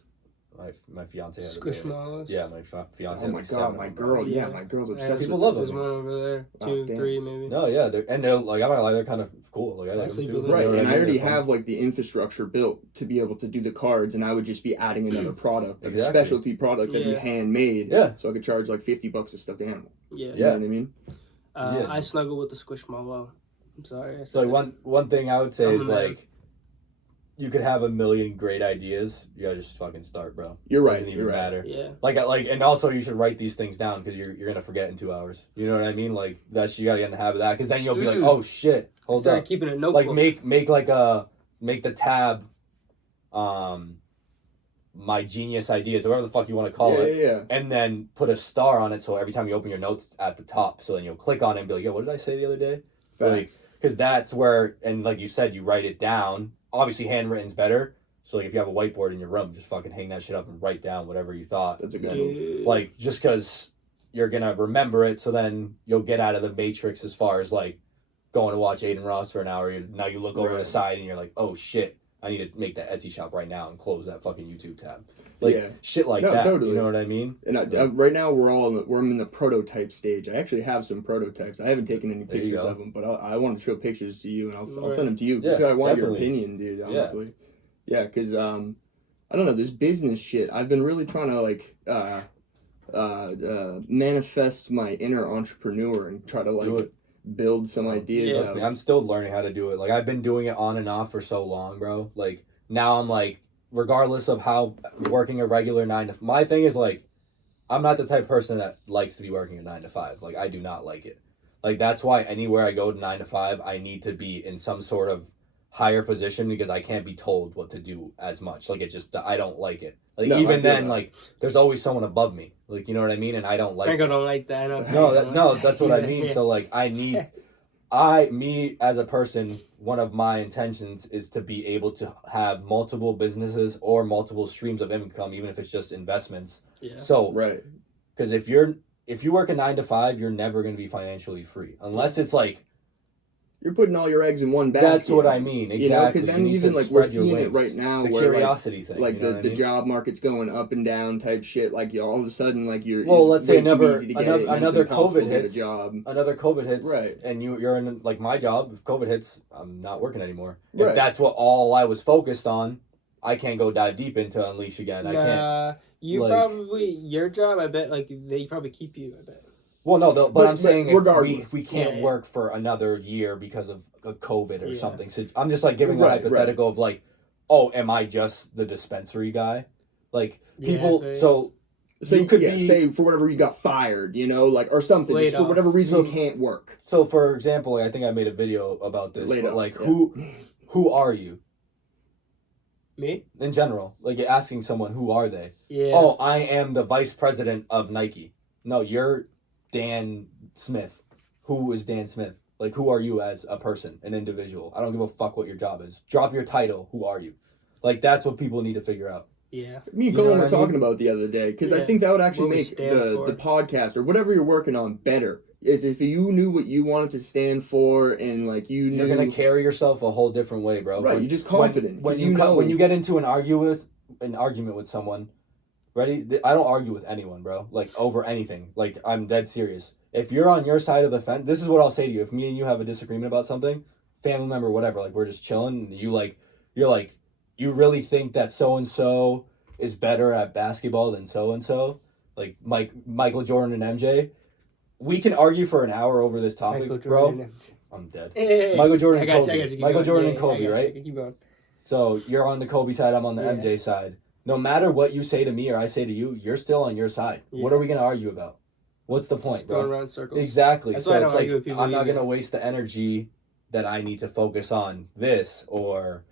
My fiance has Squishmallows. Yeah, my fiance. Oh my god, my girl. Yeah, my girl's obsessed. People love them. There's one over there, 2, 3 maybe. No, yeah, they're like I'm not gonna lie, they're kind of cool. Like I like them too. Right, and I already have like the infrastructure built to be able to do the cards, and I would just be adding another product, like a specialty product that'd be handmade. Yeah. So I could charge like $50 a stuffed animal. Yeah. You know what I mean? I snuggle with the Squishmallow. I'm sorry. So like one thing I would say is like, you could have a million great ideas. You gotta just fucking start, bro. You're right. Doesn't even matter. Yeah. Like, and also you should write these things down because you're gonna forget in 2 hours. You know what I mean? Like you gotta get in the habit of that because then you'll be like, oh shit, hold up. Keeping a notebook. Like make the tab, my genius ideas or whatever the fuck you want to call it. Yeah. And then put a star on it so every time you open your notes it's at the top. So then you'll click on it and be like, yo, what did I say the other day? Like, because that's where, and like you said, you write it down. Obviously, handwritten's better. So like, if you have a whiteboard in your room, just fucking hang that shit up and write down whatever you thought. That's a good move. Like, just because you're going to remember it, so then you'll get out of the matrix as far as, like, going to watch Aiden Ross for an hour. Now you look over the side and you're like, oh, shit, I need to make that Etsy shop right now and close that fucking YouTube tab. Like, shit like that. Totally. You know what I mean? And right now, we're in the prototype stage. I actually have some prototypes. I haven't taken any pictures of them, but I want to show pictures to you, and I'll send them to you. Just I want your opinion, dude, honestly. Yeah, because, I don't know, this business shit, I've been really trying to, like, manifest my inner entrepreneur and try to, like, build some ideas out. Trust me, I'm still learning how to do it. Like, I've been doing it on and off for so long, bro. Like, now I'm, like, regardless of how working a regular 9 to 5, my thing is like, I'm not the type of person that likes to be working a 9 to 5. Like, I do not like it. Like, that's why anywhere I go to 9 to 5, I need to be in some sort of higher position because I can't be told what to do as much. Like, it's just, I don't like it. Like, no, even then, like, there's always someone above me. Like, you know what I mean? And I don't like Franco don't like that. That's what I mean. So, like, me as a person, one of my intentions is to be able to have multiple businesses or multiple streams of income, even if it's just investments. Yeah. So, right. Because if you work a 9 to 5, you're never going to be financially free unless it's like you're putting all your eggs in one basket. That's what I mean. Exactly. Because then even like we're seeing it right now, the where curiosity thing, like the job market's going up and down type shit. Like all of a sudden, like you're let's say another COVID hits, another COVID hits, right? And you're in like my job. If COVID hits, I'm not working anymore. Right. If that's what all I was focused on, I can't go dive deep into Unleash again. I can't. Your job, I bet, like they probably keep you. I bet. Well, no, but I'm saying if we can't work for another year because of COVID or something. So I'm just like giving a hypothetical of like, oh, am I just the dispensary guy? Like people, so you could be say for whatever you got fired, like or something, just for whatever reason you can't work. So for example, I think I made a video about this. But like who are you? Me? In general, like you're asking someone who are they? Yeah. Oh, I am the vice president of Nike. No, you're Dan Smith. Who is Dan Smith? Like, who are you as a person, an individual? I don't give a fuck what your job is. Drop your title. Who are you? Like, that's what people need to figure out. Yeah. Me and Colin were talking about the other day, because I think that would actually make the podcast or whatever you're working on better. Is if you knew what you wanted to stand for and like you're gonna carry yourself a whole different way, bro. Right, you're just confident. When you get into an argument with someone. Ready? I don't argue with anyone, bro. Like, over anything. Like, I'm dead serious. If you're on your side of the fence, this is what I'll say to you. If me and you have a disagreement about something, family member, whatever, like, we're just chilling, and you really think that so-and-so is better at basketball than so-and-so? Like, Michael Jordan and MJ? We can argue for an hour over this topic, bro. I'm dead. Hey, Michael Jordan and Kobe. Michael Jordan and Kobe, right? Keep going. So, you're on the Kobe side, I'm on the MJ side. No matter what you say to me or I say to you, you're still on your side. Yeah. What are we going to argue about? What's the point, bro? Going around in circles. Exactly. So it's like, I'm not going to waste the energy that I need to focus on this or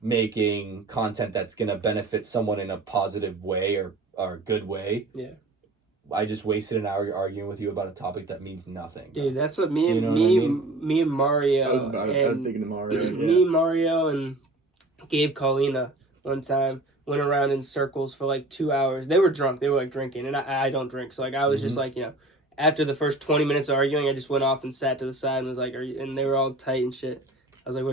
making content that's going to benefit someone in a positive way or good way. Yeah. I just wasted an hour arguing with you about a topic that means nothing. Bro. Dude, that's what me and Mario. I was thinking of Mario. Me, Mario, and Gabe Colina one time went around in circles for like 2 hours. They were drunk. They were like drinking, and I don't drink. So like I was just like, after the first 20 minutes of arguing, I just went off and sat to the side and was like, and they were all tight and shit. I was like,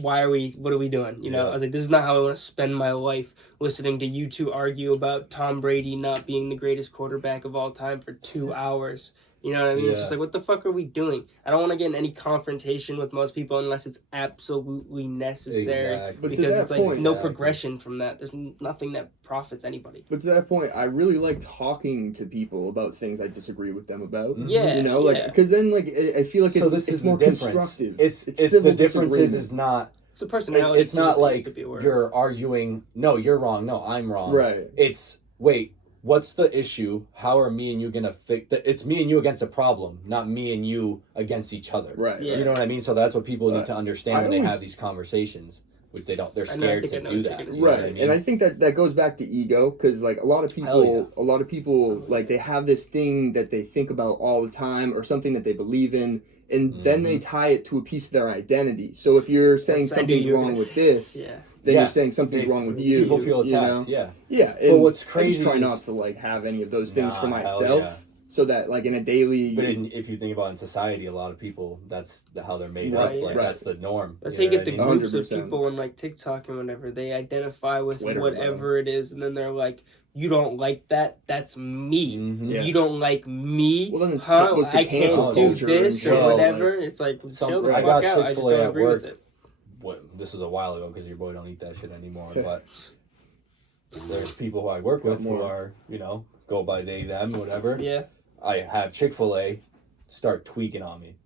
what are we doing? I was like, this is not how I want to spend my life listening to you two argue about Tom Brady not being the greatest quarterback of all time for 2 hours. You know what I mean? Yeah. It's just like, what the fuck are we doing? I don't want to get in any confrontation with most people unless it's absolutely necessary. Exactly. Because it's like no progression from that. There's nothing that profits anybody. But to that point, I really like talking to people about things I disagree with them about. Yeah. Because then like I feel like it's more constructive. It's the difference is not. It's a personality. It's not like you're arguing. No, you're wrong. No, I'm wrong. Right. It's wait. What's the issue? How are me and you gonna fix that? It's me and you against a problem, not me and you against each other. Right. Yeah. You know what I mean? So that's what people need to understand when they have these conversations, which they don't. They're scared to do that. Right. I mean? And I think that goes back to ego, because like a lot of people like they have this thing that they think about all the time or something that they believe in. And then they tie it to a piece of their identity. So if you're saying something's wrong with this, then you're saying something's wrong with you. People feel attacked. Yeah. But what's crazy? I just try not to like have any of those things for myself, so that like in a daily. But if you think about it in society, a lot of people that's how they're made up. Like that's the norm. That's how you get the groups of people on like TikTok and whatever. They identify with whatever it is, and then they're like, "You don't like that? That's me. You don't like me? Well, then it's I can't do this or whatever." It's like, chill the fuck out. I just don't agree with it. This was a while ago because your boy don't eat that shit anymore. But there's people who I work with who are, go by they, them, whatever. Yeah. I have Chick-fil-A start tweaking on me.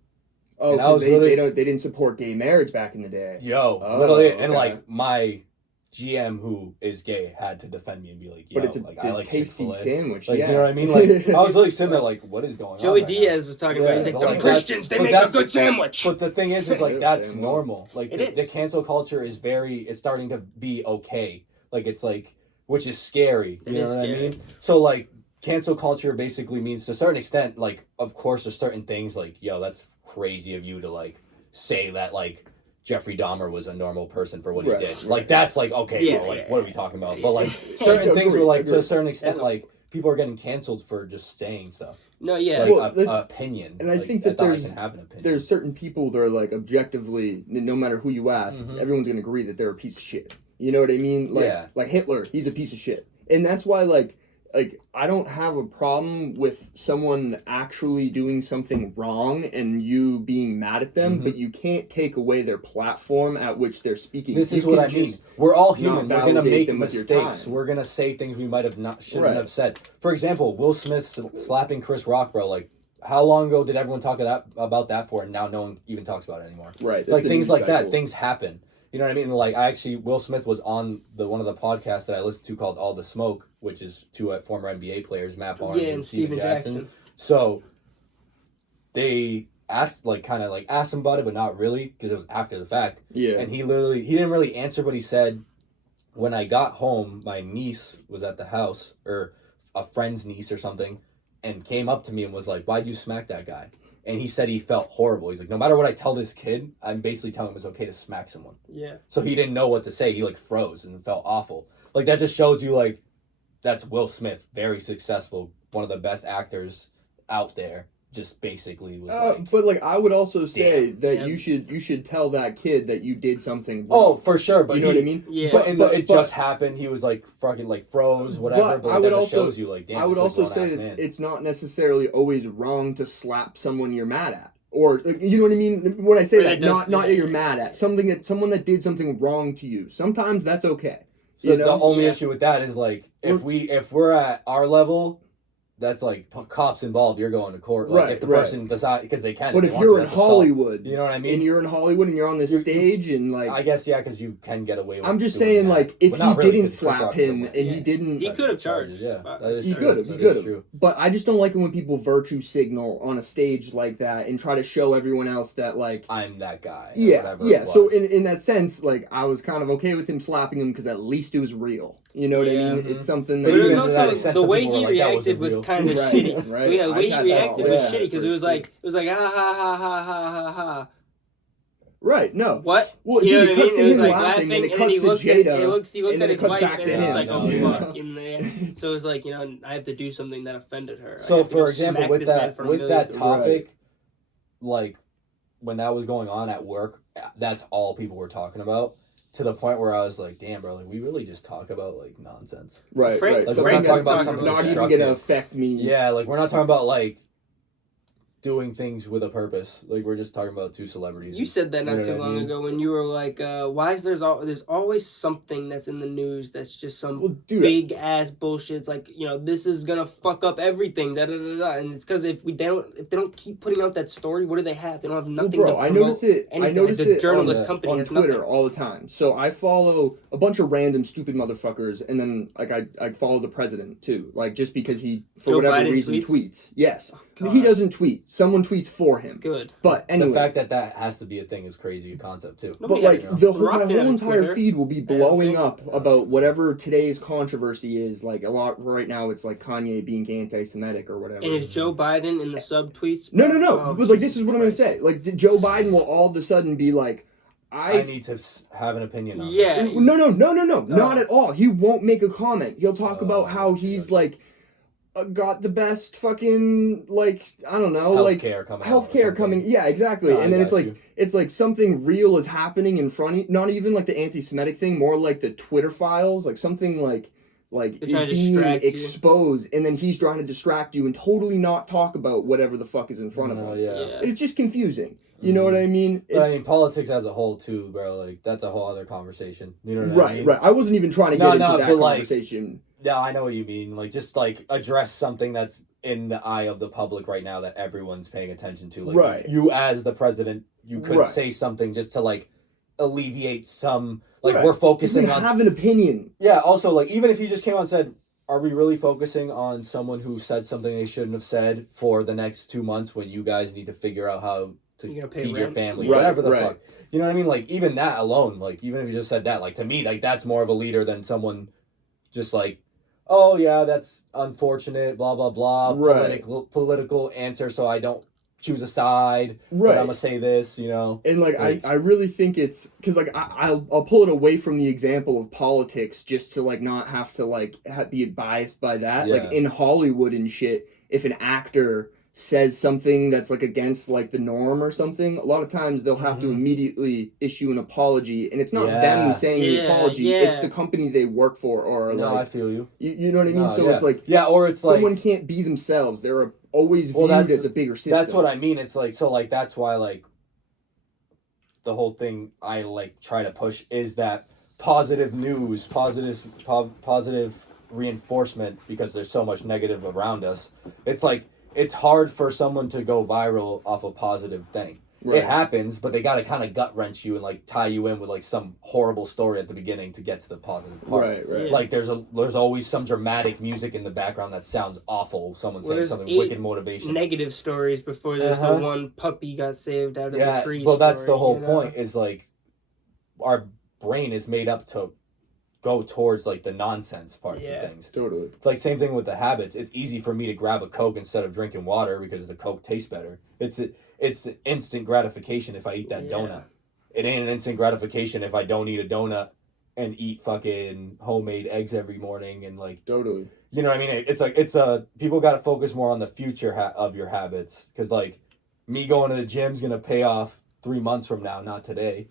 Oh, because they didn't support gay marriage back in the day. Literally, and like my GM who is gay had to defend me and be like, yo, but it's I like tasty Chick-fil-A. sandwich. Like, yeah. you know what I mean? Like, I was really sitting there like, what is going Joey on? Joey right Diaz was talking about. He's like, the Christians, they make a good sandwich. But the thing is like that's normal. Like the cancel culture is it's starting to be okay. Like it's like, which is scary. You know what I mean? So like, cancel culture basically means to a certain extent, like, of course, there's certain things like, yo, that's crazy of you to like say that like Jeffrey Dahmer was a normal person for what he did. Right. Like, that's like, okay, bro, like, what are we talking about? But like, certain things were like, to a certain extent, like, people are getting canceled for just saying stuff. No, yeah. Like, opinion. And I think that there's certain people that are like, objectively, no matter who you ask, everyone's going to agree that they're a piece of shit. You know what I mean? Like, like Hitler, he's a piece of shit. And that's why, like, I don't have a problem with someone actually doing something wrong and you being mad at them, but you can't take away their platform at which they're speaking. This is what I mean. We're all human. We're going to make mistakes. We're going to say things we might have shouldn't have said. For example, Will Smith slapping Chris Rock, bro. Like, how long ago did everyone talk about that for, and now no one even talks about it anymore? Right. Like, things like that. Things happen. You know what I mean? Like, Will Smith was on one of the podcasts that I listened to called All the Smoke, which is two former NBA players, Matt Barnes and Steven Jackson. So they asked him about it, but not really, because it was after the fact. Yeah. And he didn't really answer, but he said, when I got home, my niece was at the house, or a friend's niece or something, and came up to me and was like, why'd you smack that guy? And he said he felt horrible. He's like, no matter what I tell this kid, I'm basically telling him it's okay to smack someone. Yeah. So he didn't know what to say. He like froze and felt awful. Like, that just shows you, like, that's Will Smith, very successful, one of the best actors out there. Just basically was like. But like, I would also say that you should tell that kid that you did something wrong. Oh, for sure. But you know what I mean? Yeah. But it just happened. He was like fucking like froze, whatever. But that just shows you like, damn. I would also say that it's not necessarily always wrong to slap someone you're mad at. Or, you know what I mean? When I say that, not that you're mad at. Someone that did something wrong to you. Sometimes that's okay. So the only issue with that is like, if we're at our level, that's like cops involved, you're going to court. Like, if the person decides, because they can. But if you're in Hollywood, you know what I mean? And you're in Hollywood and you're on this stage and like. I guess, yeah, because you can get away with it. I'm just saying, like, if he didn't slap him and he didn't. He could have charged. Yeah. He could have. But I just don't like it when people virtue signal on a stage like that and try to show everyone else that, like. I'm that guy. Yeah. Yeah. So in that sense, like, I was kind of okay with him slapping him because at least it was real. You know what I mean? It's something that. But even also, the way he reacted was kind of shitty. Right. Yeah, the way he reacted was shitty because it was like ha ha ha ha ha ha. Right. No. What? Well, dude, it cuts to him laughing, and it cuts to Jada. He looks at his wife, and it's like, oh fuck, in there. So it's like, I have to do something that offended her. So for example, with that topic, like when that was going on at work, that's all people were talking about. To the point where I was like, damn, bro, like, we really just talk about, like, nonsense. Right, right. Like, we're not talking about something not even going to affect me. Yeah, like, we're not talking about, like, doing things with a purpose. Like, we're just talking about two celebrities. You said that not too long ago when you were like, why is there's always something that's in the news that's just some big-ass bullshit. It's like, this is going to fuck up everything, da-da-da-da. And it's because if they don't keep putting out that story, what do they have? They don't have nothing to promote. I notice it the journalist company on Twitter nothing. All the time. So I follow a bunch of random stupid motherfuckers, and then, like, I follow the president, too. Like, just because he, for Joe whatever Biden reason, tweets. Yes. Oh, he doesn't tweet. Someone tweets for him. Good. But anyway. The fact that has to be a thing is crazy, a concept, too. But, like, my whole entire feed will be blowing up about whatever today's controversy is. Like, a lot right now, it's like Kanye being anti-Semitic or whatever. And is Joe Biden in the sub-tweets? No. But, like, this is what I'm going to say. Like, Joe Biden will all of a sudden be like, I need to have an opinion on this. No. Not at all. He won't make a comment. He'll talk about how he's, like, got the best fucking, like, I don't know, healthcare coming. Yeah, exactly. No, and then it's like something real is happening in front of you. Not even like the anti-Semitic thing, more like the Twitter files, like something like is being exposed, and then he's trying to distract you and totally not talk about whatever the fuck is in front of him. Yeah. It's just confusing. You know what I mean? I mean, politics as a whole, too, bro. Like, that's a whole other conversation. You know what I mean? Right. I wasn't even trying to get into that conversation. No, I know what you mean. Like, just, like, address something that's in the eye of the public right now that everyone's paying attention to. Like, you as the president, you could say something just to, like, alleviate some, like, we're focusing on... have an opinion. Yeah, also, like, even if he just came out and said, are we really focusing on someone who said something they shouldn't have said for the next 2 months when you guys need to figure out how to feed your family, whatever the fuck. You know what I mean? Like, even that alone, like, even if you just said that, like, to me, like, that's more of a leader than someone just like, oh, yeah, that's unfortunate, blah, blah, blah, political answer, so I don't choose a side, but I'm gonna say this, you know? And, like I really think it's, because, like, I'll pull it away from the example of politics just to, like, not have to, like, be biased by that. Like, in Hollywood and shit, if an actor says something that's, like, against, like, the norm or something, a lot of times they'll have to immediately issue an apology, and it's not them saying the apology, it's the company they work for, or, like... I feel you. You know what I mean? So it's like... Yeah, or it's like... Someone can't be themselves. They're always viewed as a bigger system. That's what I mean. It's like... So, like, that's why, like, the whole thing I, like, try to push is that positive news, positive reinforcement, because there's so much negative around us. It's like... It's hard for someone to go viral off a positive thing. It happens, but they got to kind of gut wrench you and, like, tie you in with, like, some horrible story at the beginning to get to the positive part. Right. Like, there's always some dramatic music in the background that sounds awful. Someone saying something wicked motivation. Negative stories before there's the one puppy got saved out of the tree. Well, that's the whole point. Is like, our brain is made up to go towards, like, the nonsense parts of things. Totally. It's like same thing with the habits. It's easy for me to grab a Coke instead of drinking water because the Coke tastes better. It's instant gratification if I eat that donut. It ain't an instant gratification if I don't eat a donut and eat fucking homemade eggs every morning and, like... Totally. You know what I mean? It's like, people got to focus more on the future of your habits. Because, like, me going to the gym's going to pay off 3 months from now, not today.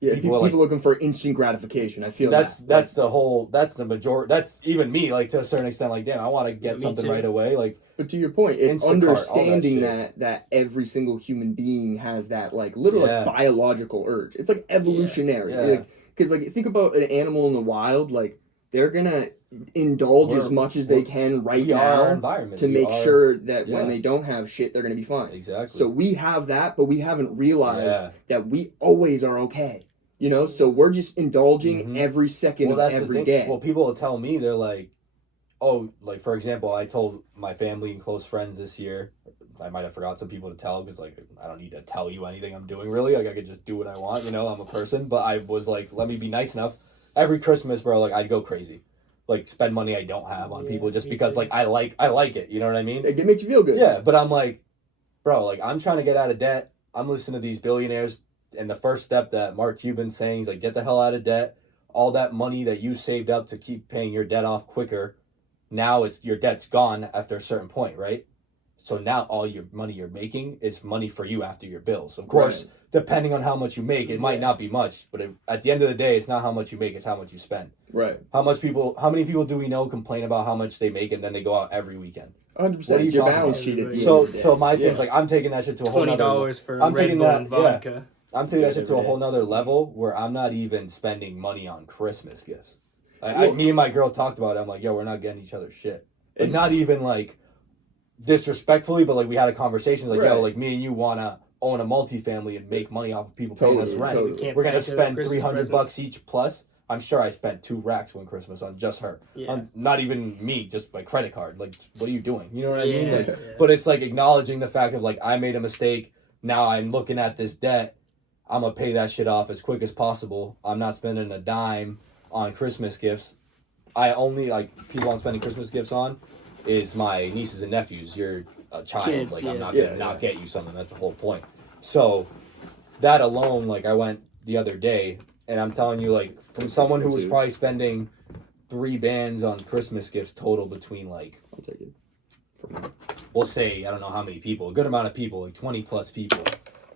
Yeah, people looking for instant gratification. I feel that's the majority. That's even me, like, to a certain extent. Like, damn, I want to get something right away. Like, but to your point, it's understanding that every single human being has that, like, literal like, biological urge. It's like evolutionary. Because like think about an animal in the wild, like they're gonna indulge as much as they can now to make sure that when they don't have shit, they're gonna be fine. Exactly. So we have that, but we haven't realized that we always are okay. You know, so we're just indulging every second of every day. Well, people will tell me, they're like, oh, like, for example, I told my family and close friends this year, I might have forgot some people to tell, because, like, I don't need to tell you anything I'm doing, really. Like, I could just do what I want, you know, I'm a person. But I was like, let me be nice enough. Every Christmas, bro, like, I'd go crazy. Like, spend money I don't have on people just because, like, I like it, you know what I mean? It makes you feel good. Yeah, but I'm like, bro, like, I'm trying to get out of debt. I'm listening to these billionaires. And the first step that Mark Cuban's saying is, like, get the hell out of debt. All that money that you saved up to keep paying your debt off quicker, now your debt's gone after a certain point, right? So now all your money you're making is money for you after your bills. Of course, depending on how much you make, it might not be much. But at the end of the day, it's not how much you make, it's how much you spend. Right. How many people do we know complain about how much they make and then they go out every weekend? 100%. What are you your balance sheet at the so my thing's like, I'm taking that shit to a whole nother level. $20 for Red Bull and vodka. I'm taking that shit to a whole nother level where I'm not even spending money on Christmas gifts. Me and my girl talked about it. I'm like, yo, we're not getting each other shit. Like, not even, like, disrespectfully, but, like, we had a conversation. Like, yo, like, me and you want to own a multifamily and make money off of people paying us rent. We're going to spend $300 each plus. I'm sure I spent 2 racks one Christmas on just her. Not even me, just my credit card. Like, what are you doing? You know what I mean? Like, but it's, like, acknowledging the fact of, like, I made a mistake. Now I'm looking at this debt. I'm going to pay that shit off as quick as possible. I'm not spending a dime on Christmas gifts. I only, like, people I'm spending Christmas gifts on is my nieces and nephews. You're a child. Kids, like, I'm not going to not get you something. That's the whole point. So, that alone, like, I went the other day, and I'm telling you, like, from someone who was probably spending 3 bands on Christmas gifts total between, like, I'll take it. We'll say, I don't know how many people, a good amount of people, like 20 plus people.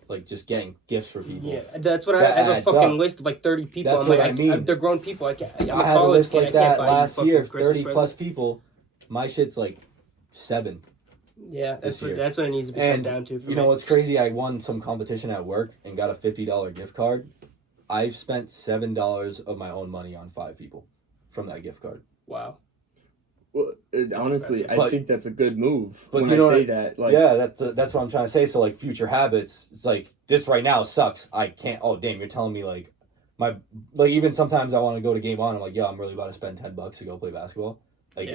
Like, just getting gifts for people. Yeah, that's what I have a fucking list of, like, 30 people. That's what I mean. They're grown people. I had a list like that last year, 30 plus people. My shit's like 7. Yeah, that's what it needs to be cut down to. You know what's crazy? I won some competition at work and got a $50 gift card. I've spent $7 of my own money on 5 people from that gift card. Wow. Well, honestly, I think that's a good move. But when you know I say that, like, yeah, that's what I'm trying to say. So like future habits, it's like this right now sucks. I can't. Oh damn, you're telling me like even sometimes I want to go to game on. I'm like, yo, I'm really about to spend $10 to go play basketball. Like,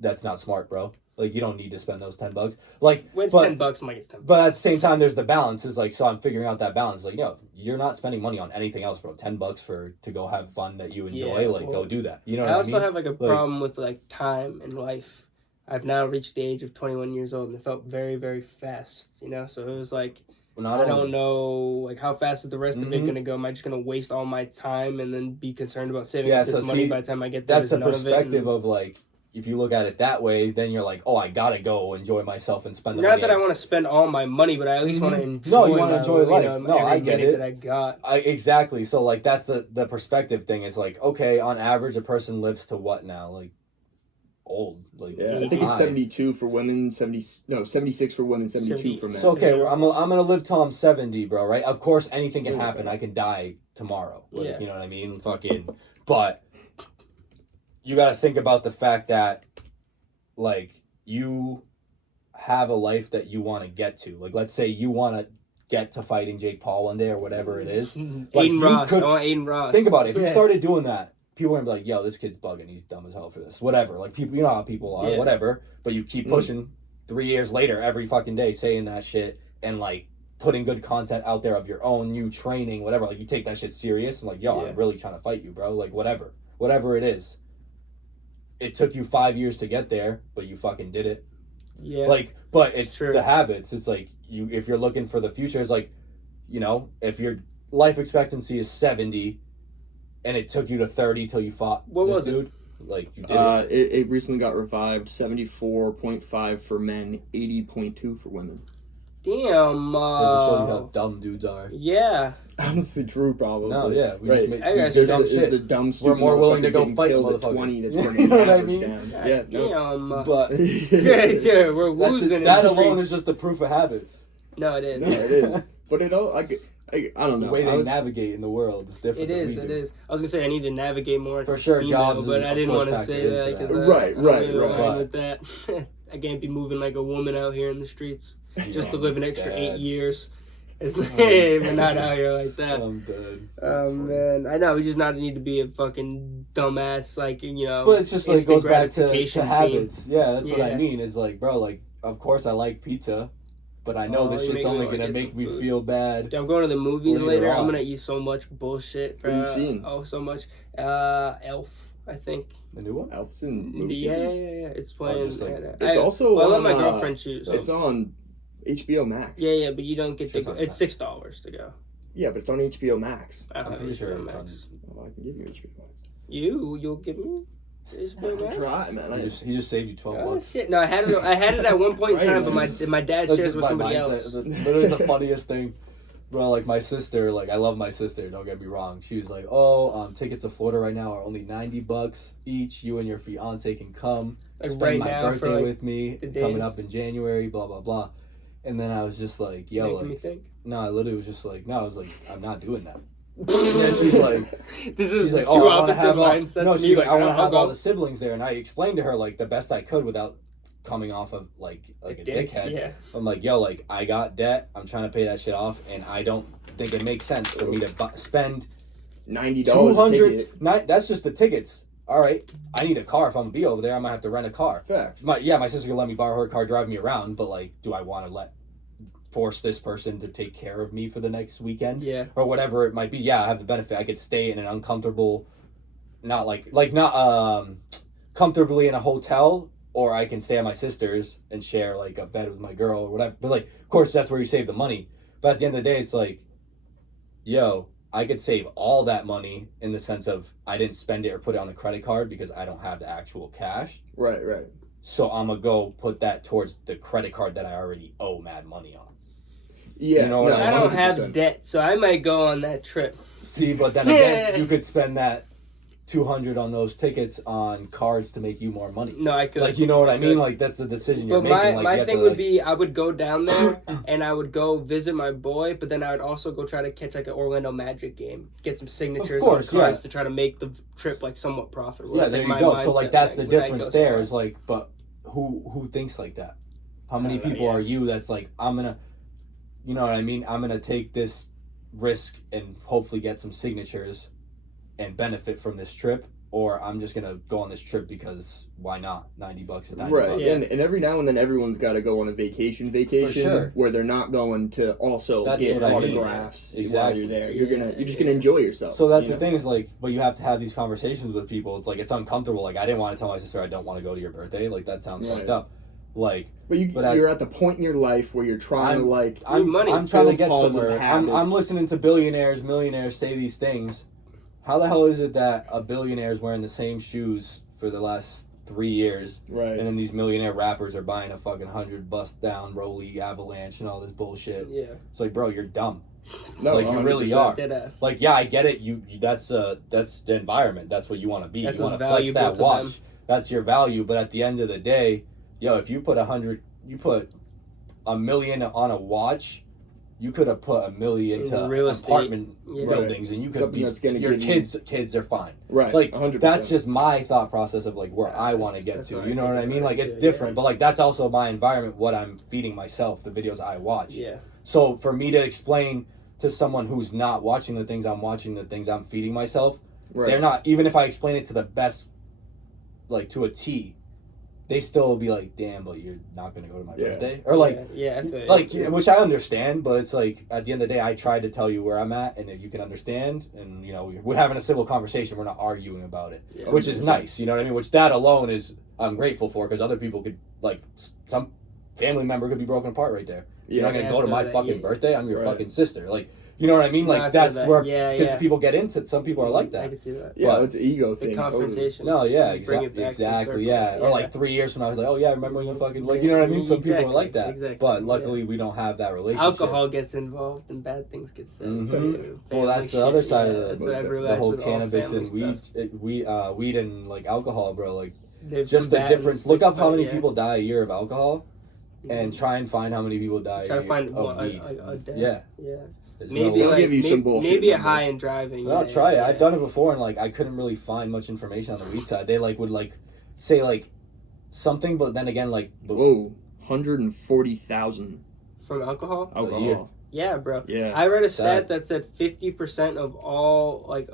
that's not smart, bro. Like, you don't need to spend those $10. Like, when it's $10, I'm like, it's $10. But at the same time, there's the balance. Is like, so I'm figuring out that balance. Like, you're not spending money on anything else, bro. $10 to go have fun that you enjoy. Go do that. You know what I mean? I also have like a problem with like time and life. I've now reached the age of 21 years old, and it felt very, very fast. So it was like, I don't know, like, how fast is the rest of it going to go? Am I just going to waste all my time and then be concerned about saving this money by the time I get there? That's a perspective of like, if you look at it that way, then you're like, oh, I gotta go enjoy myself and spend the money. Not that I want to spend all my money, but I at least want to enjoy. No, you want to enjoy life. No, I get it. That I got. Exactly. So like that's the perspective thing is like, okay, on average, a person lives to what now? Like old. Like I think it's 72 for women, 76 for women, 72 for men. So okay, I'm gonna live till I'm 70, bro. Right? Of course, anything can happen. I can die tomorrow. Like, you know what I mean? But you got to think about the fact that, like, you have a life that you want to get to. Like, let's say you want to get to fighting Jake Paul one day or whatever it is. Like, Aiden Ross. I want Aiden Ross. Think about it. If you started doing that, people are going to be like, yo, this kid's bugging. He's dumb as hell for this. Whatever. Like, people, you know how people are. Whatever. But you keep pushing 3 years later every fucking day saying that shit and, like, putting good content out there of your own, you training, whatever. Like, you take that shit serious and, like, yo, I'm really trying to fight you, bro. Like, whatever. Whatever it is. It took you 5 years to get there, but you fucking did it. Yeah. Like, but it's the habits. It's like if you're looking for the future, it's like, if your life expectancy is 70 and it took you to 30 till you fought this dude, like you did it. It recently got revived, 74.5 for men, 80.2 for women. Damn. Just show you how dumb dudes are. Yeah. Honestly, true, probably. No, yeah. We just make dumb shit. The dumb, we're more willing to go fight motherfuckers. 20 that's bringing the average down. Yeah, damn. But we're losing. That alone is just the proof of habits. No, it is. No, it is. But it all, I don't know. The way they navigate in the world is different. It is. I was gonna say I need to navigate more. For sure, jobs. But I didn't want to say that because right. With that, I can't be moving like a woman out here in the streets just to live an extra 8 years. It's we're not out here like that. I'm dead. Oh man, I know we just not need to be a fucking dumbass, like But it's just like goes back to habits. Yeah, that's what I mean. Is like, bro, like of course I like pizza, but I know this shit's only gonna make me feel bad. I'm going to the movies later. I'm gonna eat so much bullshit, bro. What have you seen? Oh, so much. Elf, I think. The new one? Elf's in movies. Yeah. It's playing. It's also. I let my girlfriend choose. It's on HBO Max. Yeah, but you don't get to go. It's $6 to go. Yeah, but it's on HBO Max. I'm pretty sure it's on. Oh, I can give you HBO Max. You'll give me HBO Max? Try, man. He just saved you $12. Oh shit! No, I had it at one point in time, but my dad shares with somebody else. Literally, it's the funniest thing. Bro, like my sister, like I love my sister, don't get me wrong. She was like, tickets to Florida right now are only $90 each. You and your fiance can come. Like spend right my now birthday for, with me, coming up in January, blah, blah, blah. And then I was just like, yo, making me think? No, I literally was just like, no, I was like, I'm not doing that. And then she's like, she's like, two opposite mindsets. No, she's like, I want to have all the siblings there. And I explained to her like the best I could without coming off of like a dickhead. Yeah. I'm like, yo, like I got debt. I'm trying to pay that shit off, and I don't think it makes sense for me to spend $90. $200. That's just the tickets. All right, I need a car if I'm gonna be over there. I might have to rent a car. Facts. My sister can let me borrow her car, drive me around. But like, do I want to force this person to take care of me for the next weekend? Yeah. Or whatever it might be. Yeah, I have the benefit. I could stay in an uncomfortable, not comfortably in a hotel. Or I can stay at my sister's and share, like, a bed with my girl or whatever. But, like, of course, that's where you save the money. But at the end of the day, it's like, yo, I could save all that money in the sense of I didn't spend it or put it on a credit card because I don't have the actual cash. Right. So I'm going to go put that towards the credit card that I already owe mad money on. Yeah. You know what I don't have debt, so I might go on that trip. See, but then again, you could spend that $200 on those tickets on cards to make you more money. No, I could. Like, you know what I mean? Like, that's the decision you're making. But like, my thing would be, I would go down there and I would go visit my boy, but then I would also go try to catch like an Orlando Magic game, get some signatures on cards to try to make the trip like somewhat profitable. Yeah, there you go. So like that's the difference there is like, but who thinks like that? How many people are you that's like, I'm gonna, you know what I mean? I'm gonna take this risk and hopefully get some signatures and benefit from this trip, or I'm just gonna go on this trip because why not? $90 is $90. Right, yeah. And every now and then everyone's got to go on a vacation where they're not going to also get autographs while you're there. You're just gonna enjoy yourself. So that's the thing is like, but you have to have these conversations with people. It's like it's uncomfortable. Like I didn't want to tell my sister I don't want to go to your birthday. Like that sounds fucked up. Like, but you're at the point in your life where you're trying I'm trying to get somewhere. I'm listening to billionaires, millionaires say these things. How the hell is it that a billionaire is wearing the same shoes for the last 3 years, right? And then these millionaire rappers are buying a fucking 100 bust down Rolly Avalanche and all this bullshit? Yeah, it's like, bro, you're dumb. No, like you really are. Deadass. Like, yeah, I get it. You that's the environment. That's what you want to be. That's you want to flex that watch. Them. That's your value. But at the end of the day, yo, if you put $100 million on a watch. You could have put $1 million into real apartment buildings, and you could be your kids are fine. Right, like 100%. That's just my thought process of like where I want to get to. You know what I mean? Like it's different, but like that's also my environment. What I'm feeding myself, the videos I watch. Yeah. So for me to explain to someone who's not watching the things I'm watching, the things I'm feeding myself, they're not. Even if I explain it to the best, like to a T. They still will be like, damn, but you're not going to go to my birthday? Or like, which I understand, but it's like, at the end of the day, I tried to tell you where I'm at, and if you can understand, and, you know, we're having a civil conversation, we're not arguing about it, which is nice, you know what I mean? Which that alone is, I'm grateful for, because other people could, like, some family member could be broken apart right there. You're not going to go to my fucking birthday? I'm your fucking sister. Like, you know what I mean? Like, that's where, because people get into it. Some people are like that. I can see that. Yeah, it's an ego thing. The confrontation. Totally. No, exactly, yeah. Or like 3 years from now, I was like, oh yeah, remember when you fucking, like, you know what I mean? Some people are like that. Exactly. But luckily, we don't have that relationship. Alcohol gets involved and bad things get said. Mm-hmm. Well, that's the other side of the whole cannabis and weed and like alcohol, bro. Like, just the difference. Look up how many people die a year of alcohol, and try and find how many people die of weed. A day. Yeah. Maybe they'll give you some bullshit. Maybe a high in driving. No, try it. I've done it before, and like I couldn't really find much information on the weed side. They like would like say like something, but then again like 140,000 from alcohol. Alcohol. Yeah, bro. Yeah. I read a stat that said 50% of all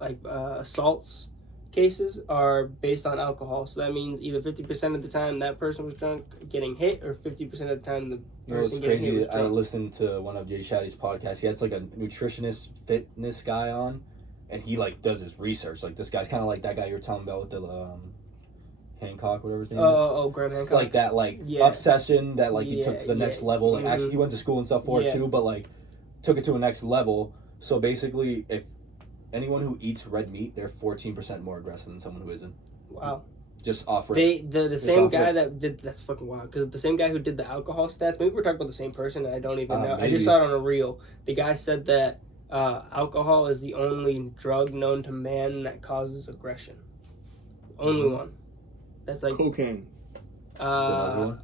assaults cases are based on alcohol. So that means either 50% of the time that person was drunk getting hit, or 50% of the time the person getting hit was drunk. I listened to one of Jay Shatty's podcasts. He had like a nutritionist fitness guy on, and he like does his research. Like this guy's kind of like that guy you were telling about with the Hancock, whatever his name is. Graham Hancock. Like that obsession that like he took to the next level. Like actually he went to school and stuff for it too, but like took it to a next level. So basically, if anyone who eats red meat, they're 14% more aggressive than someone who isn't. Wow. Just off the same guy that did, that's fucking wild, because the same guy who did the alcohol stats, maybe we're talking about the same person and I don't even know. Maybe. I just saw it on a reel. The guy said that alcohol is the only drug known to man that causes aggression. Only one. That's like cocaine. I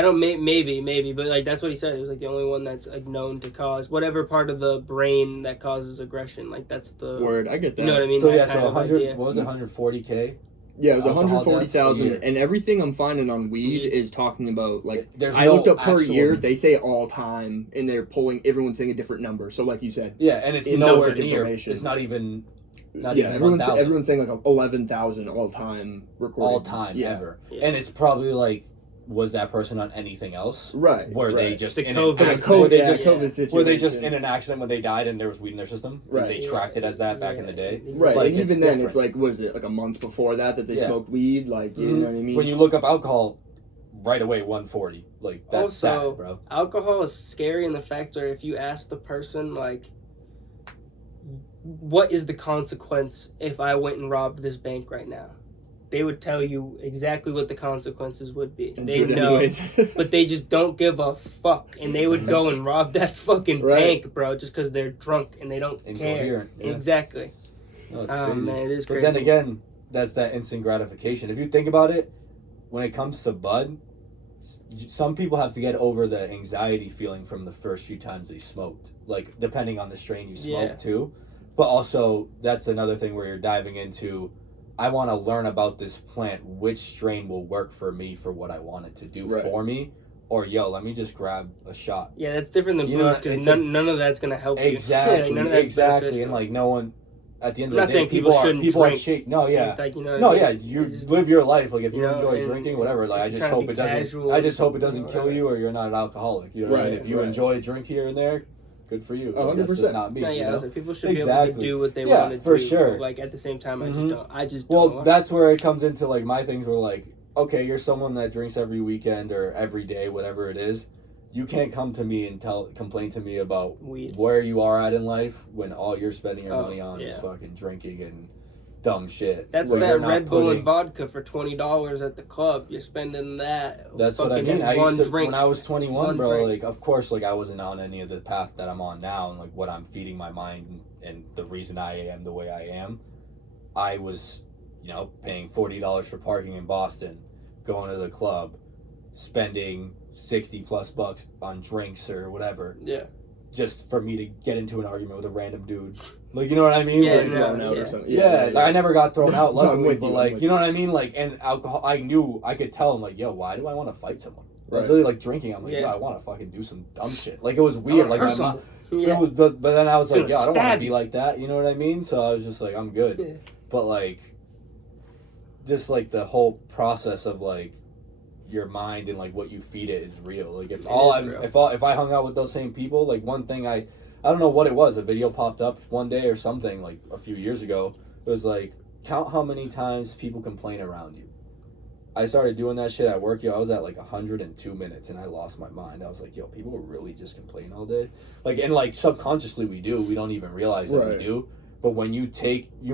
don't maybe, but like that's what he said. It was like the only one that's like known to cause whatever part of the brain that causes aggression. Like that's the word. I get that. You know what I mean? So so 100. What was it? 140K. Yeah, it was 140,000, and everything I'm finding on weed is talking about like I looked up per year. They say all time, and they're pulling. Everyone's saying a different number. So like you said, yeah, and it's nowhere near. It's not even. Everyone's saying like 11,000 all time recorded. All time ever, and it's probably like. Was that person on anything else? Right. They just in COVID situation. Were they just in an accident when they died and there was weed in their system? Right. They tracked it as that back in the day. Right. Like, and even then, it's like, what is it? Like a month before that they smoked weed. Like you know what I mean? When you look up alcohol, right away 140. Like that's also, sad, bro. Alcohol is scary in the fact that if you ask the person like, what is the consequence if I went and robbed this bank right now? They would tell you exactly what the consequences would be. And they know, but they just don't give a fuck, and they would go and rob that fucking bank, bro, just because they're drunk and they don't care. Yeah. Exactly. No, it's Oh crazy. man, it is but crazy. then again, that's that instant gratification. If you think about it, when it comes to bud, some people have to get over the anxiety feeling from the first few times they smoked, like depending on the strain you smoke too. But also, that's another thing where you're diving into, I want to learn about this plant, which strain will work for me for what I want it to do for me, or let me just grab a shot. Yeah, that's different than booze, because none of that's gonna help exactly, you. Exactly, and like no one. At the end of the day, saying people shouldn't drink. No, yeah, like, you live your life. Like if you enjoy drinking, whatever. Like I just hope it doesn't. I just hope it doesn't kill you, or you're not an alcoholic. You know what I mean? If you enjoy a drink here and there, good for you. 100%. Not me. No, you know? So people should be able to do what they want to do. For sure. But, like at the same time, I just don't. Well, that's where it comes into like my things were like, okay, you're someone that drinks every weekend or every day, whatever it is. You can't come to me and complain to me about weed, where you are at in life when all you're spending your money on is fucking drinking and dumb shit. That's that Red Bull and vodka for $20 at the club. You're spending that. That's what I mean. I used to, when I was 21, bro. Drink. Like, of course, like I wasn't on any of the path that I'm on now, and like what I'm feeding my mind and the reason I am the way I am. I was, paying $40 for parking in Boston, going to the club, spending $60+ on drinks or whatever. Yeah. Just for me to get into an argument with a random dude. Like, you know what I mean? Yeah, like, thrown out or something. Like, I never got thrown out, luckily, but like, you know what I mean? Like, and alcohol, I knew, I could tell him, like, yo, why do I want to fight someone? I was literally like drinking. I'm like, yo, I want to fucking do some dumb shit. Like, it was weird. Like, my mom, it was, but then I was like, yo, I don't want to be like that. You know what I mean? So I was just like, I'm good. Yeah. But like, just like the whole process of like, your mind and like what you feed it is real. Like if I hung out with those same people, like one thing I don't know what it was, a video popped up one day or something like a few years ago. It was like, count how many times people complain around you. I started doing that shit at work, I was at like 102 minutes and I lost my mind. I was like, yo, people really just complain all day. Like, and like subconsciously we don't even realize that we do. But when you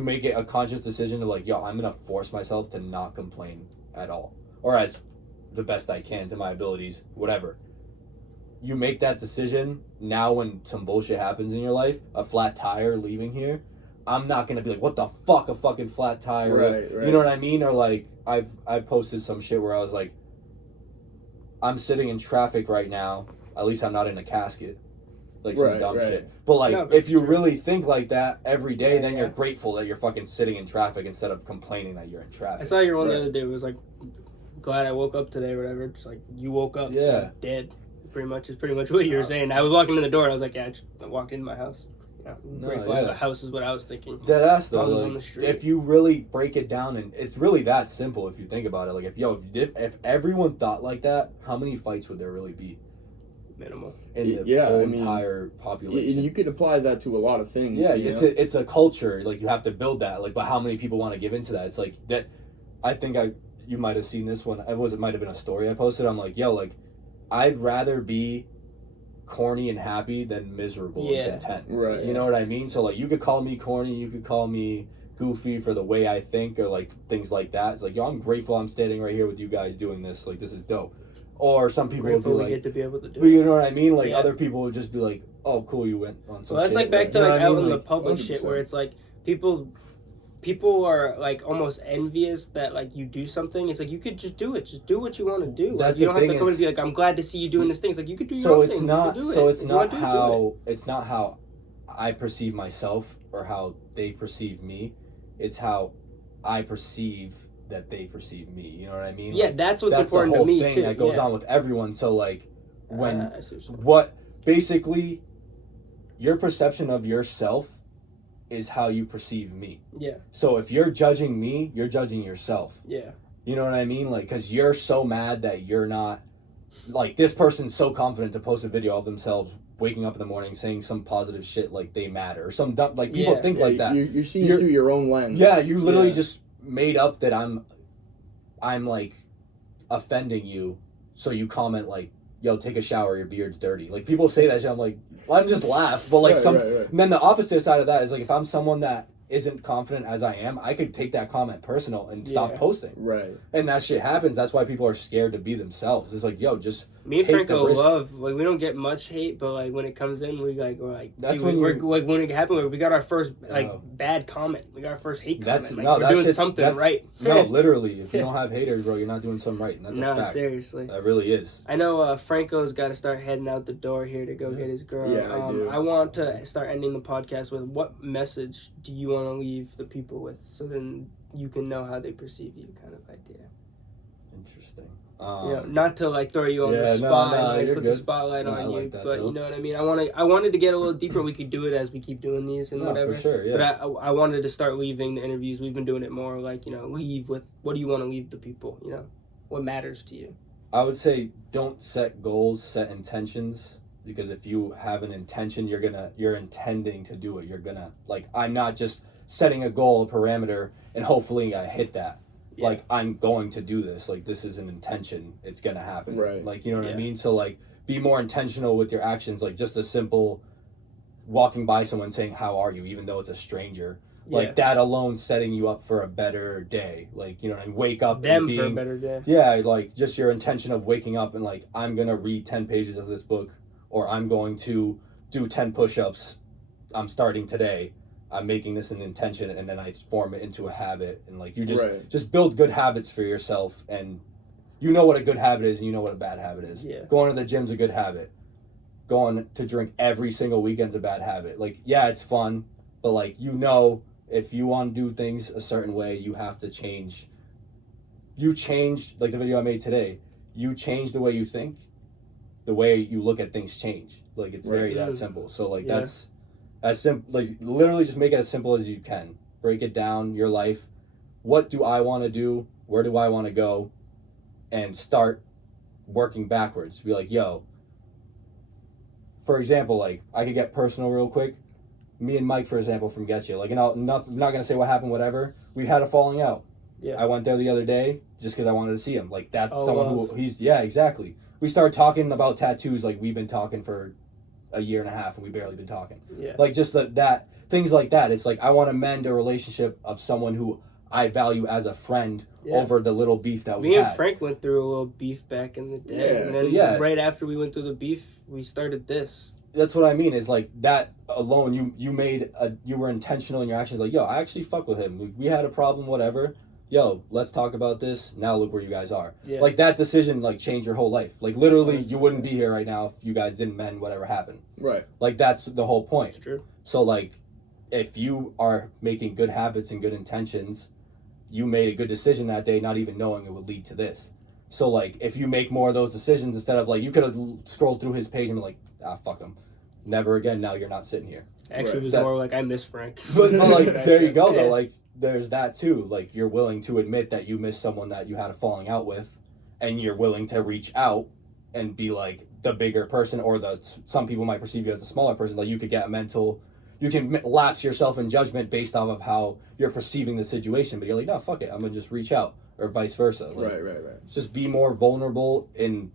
make it a conscious decision to like, yo, I'm gonna force myself to not complain at all. Or as the best I can to my abilities, whatever. You make that decision, now when some bullshit happens in your life, a flat tire leaving here, I'm not gonna be like, what the fuck, a fucking flat tire? Right. You know what I mean? Or like, I've posted some shit where I was like, I'm sitting in traffic right now, at least I'm not in a casket. Like some dumb shit. But like, if you really think like that every day, then you're grateful that you're fucking sitting in traffic instead of complaining that you're in traffic. I saw your one the other day, it was like, glad I woke up today or whatever. Just like, you woke up dead. Pretty much what you were saying. I was walking in the door and I was like, I walked into my house. Grateful I have a house is what I was thinking. Dead ass though. Like, if you really break it down, and it's really that simple if you think about it. Like if everyone thought like that, how many fights would there really be? Minimal. In the whole entire population. You could apply that to a lot of things. Yeah, it's a culture. Like you have to build that. Like, but how many people want to give into that? It's like that. I think you might have seen this one. It might have been a story I posted. I'm like, yo, like, I'd rather be corny and happy than miserable and content. Right. You know what I mean? So like, you could call me corny, you could call me goofy for the way I think or like things like that. It's like, yo, I'm grateful I'm standing right here with you guys doing this. Like, this is dope. Or some people would be like, get to be able to do you know what I mean? Like other people would just be like, oh, cool, you went on some. Well, that's like back to like out in the public shit where it's like people are like almost envious that like you do something. It's like, you could just do it. Just do what you want to do. Like, you don't have to come and be like, I'm glad to see you doing this thing. It's like, you could do your own thing. It's not how I perceive myself or how they perceive me. It's how I perceive that they perceive me. You know what I mean? Yeah, like, that's what's important to me too. That's the whole thing that goes on with everyone. So like, basically your perception of yourself is how you perceive me. Yeah. So if you're judging me, you're judging yourself. Yeah. You know what I mean? Like, because you're so mad that you're not, like, this person's so confident to post a video of themselves waking up in the morning saying some positive shit like they matter or some dumb, like, people think like that. You're seeing it through your own lens. Yeah, you literally just made up that I'm like offending you, so you comment like, yo, take a shower, your beard's dirty. Like, people say that shit, I'm like, well, I'm just laugh. But like and then the opposite side of that is like, if I'm someone that isn't confident as I am, I could take that comment personal and stop posting. Right. And that shit happens. That's why people are scared to be themselves. It's like, yo, just me and Franco love, like, we don't get much hate, but like when it comes in, we're like that's when when it happened, we got our first bad comment, we got our first hate comment. Like, we're doing something right. No, literally, if you don't have haters, bro, you're not doing something right, and that's a fact. Seriously, that really is. I know Franco's got to start heading out the door here to go get his girl. Yeah, I do. I want to start ending the podcast with, what message do you want to leave the people with, so then you can know how they perceive you, kind of idea. Interesting. Not to like throw you on the spot and put the spotlight on you, but you know what I mean. I wanted to get a little deeper. We could do it as we keep doing these and whatever. For sure, yeah. But I wanted to start leaving the interviews. We've been doing it more like, leave with, what do you want to leave the people? What matters to you? I would say don't set goals, set intentions. Because if you have an intention, you're intending to do it. You're gonna, like, I'm not just setting a goal, a parameter, and hopefully I hit that. Yeah. Like, I'm going to do this. Like, this is an intention. It's gonna happen. Right. Like, you know what I mean? So, like, be more intentional with your actions. Like, just a simple walking by someone saying, how are you? Even though it's a stranger. Yeah. Like, that alone setting you up for a better day. Like, you know what I mean? Wake up and being... for a better day. Yeah, like, just your intention of waking up and, like, I'm gonna read 10 pages of this book. Or I'm going to do 10 push-ups. I'm starting today. I'm making this an intention, and then I form it into a habit. And like, you just build good habits for yourself, and you know what a good habit is, and you know what a bad habit is. Yeah. Going to the gym's a good habit. Going to drink every single weekend's a bad habit. Like, yeah, it's fun, but like, if you want to do things a certain way, you have to change. You change, like the video I made today. You change the way you think. The way you look at things change. Like, it's very that simple. So like, that's as simple. Like, literally just make it as simple as you can. Break it down, your life. What do I want to do? Where do I want to go? And start working backwards. Be like, yo, for example, like, I could get personal real quick. Me and Mike, for example, from Get You. Like, I'm not going to say what happened, whatever. We had a falling out. Yeah. I went there the other day just because I wanted to see him. Like, that's someone who exactly. We started talking about tattoos like we've been talking for a year and a half, and we barely been talking. Yeah. Like, just that things like that. It's like, I want to mend a relationship of someone who I value as a friend over the little beef that we had. Me and Frank went through a little beef back in the day, and then right after we went through the beef, we started this. That's what I mean. Is like, that alone, you were intentional in your actions. Like, yo, I actually fuck with him. We had a problem, whatever. Yo, let's talk about this. Now look where you guys are. Yeah. Like, that decision, like, changed your whole life. Like, literally, you wouldn't be here right now if you guys didn't mend whatever happened. Right. Like, that's the whole point. It's true. So, like, if you are making good habits and good intentions, you made a good decision that day, not even knowing it would lead to this. So, like, if you make more of those decisions instead of, like, you could have scrolled through his page and been like, fuck him. Never again. Now you're not sitting here. Actually, it was more like, I miss Frank. But like, there you go, though. Like, there's that, too. Like, you're willing to admit that you missed someone that you had a falling out with, and you're willing to reach out and be, like, the bigger person, or some people might perceive you as the smaller person. Like, you could get you can lapse yourself in judgment based off of how you're perceiving the situation, but you're like, no, fuck it. I'm going to just reach out, or vice versa. Like, right. Just be more vulnerable in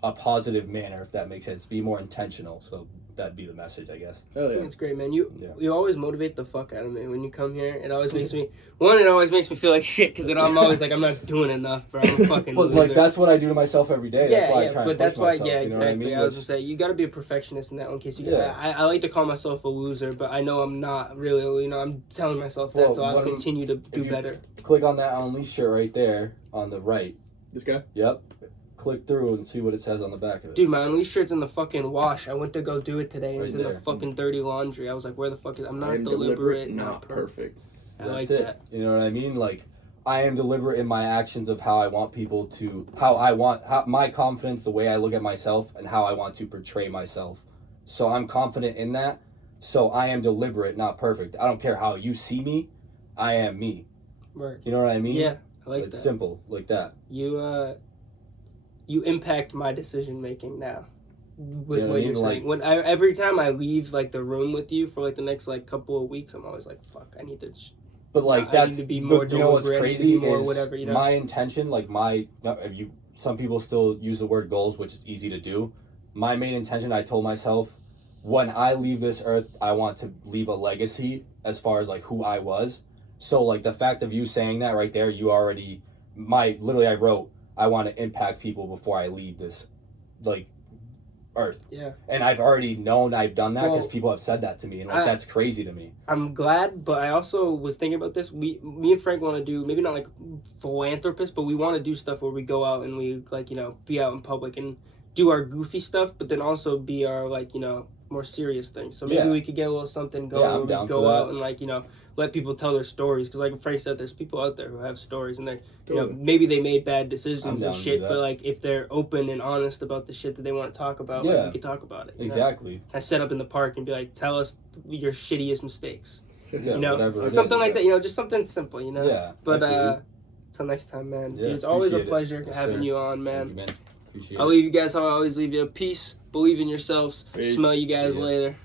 a positive manner, if that makes sense. Be more intentional. So that'd be the message, I guess. Oh yeah, it's great, man. You always motivate the fuck out of me when you come here. It always makes me it always makes me feel like shit, because I'm always like, I'm not doing enough, bro. I'm a fucking but loser. Like, that's what I do to myself every day. That's why I try and push myself. Yeah, exactly. You know what I mean? I was just gonna say, you got to be a perfectionist in that one case. I like to call myself a loser, but I know I'm not really. I'm telling myself that, so I'll continue to do better. Click on that Unleashed shirt right there on the right. This guy? Yep. Click through and see what it says on the back of it. Dude, my Unleashed shirt's in the fucking wash. I went to go do it today, and it's in the fucking dirty laundry. I was like, where the fuck is... I'm not deliberate, not perfect. That's it. That. You know what I mean? Like, I am deliberate in my actions of how I want people to... my confidence, the way I look at myself, and how I want to portray myself. So I'm confident in that. So I am deliberate, not perfect. I don't care how you see me. I am me. Right. You know what I mean? Yeah, I like that. It's simple, like that. You impact my decision making now with what you're saying. When every time I leave like the room with you for like the next like couple of weeks, I'm always like, fuck, I need to. But like that's I need to be more you know what's crazy is whatever, my intention. Like some people still use the word goals, which is easy to do. My main intention, I told myself, when I leave this earth, I want to leave a legacy as far as like who I was. So like the fact of you saying that right there, you already literally I wrote, I want to impact people before I leave this like earth. Yeah. And I've already known I've done that because people have said that to me, and like that's crazy to me. I'm glad, but I also was thinking about this. Me and Frank want to do, maybe not like philanthropists, but we want to do stuff where we go out and we like, you know, be out in public and do our goofy stuff, but then also be our like, you know, more serious things. So maybe we could get a little something going where we go out and like, you know, let people tell their stories, because like Frank said, there's people out there who have stories, and they, you know, maybe they made bad decisions and shit, but like if they're open and honest about the shit that they want to talk about, like, we could talk about it. Exactly. I set up in the park and be like, tell us your shittiest mistakes. Yeah, you know, something like that. You know, just something simple. You know. Yeah. But till next time, man. Yeah, Dude, it's always a pleasure having you on, man. Thank you, man. Appreciate I'll leave you guys how I always leave you. Peace. Believe in yourselves. Peace. Smell you guys later.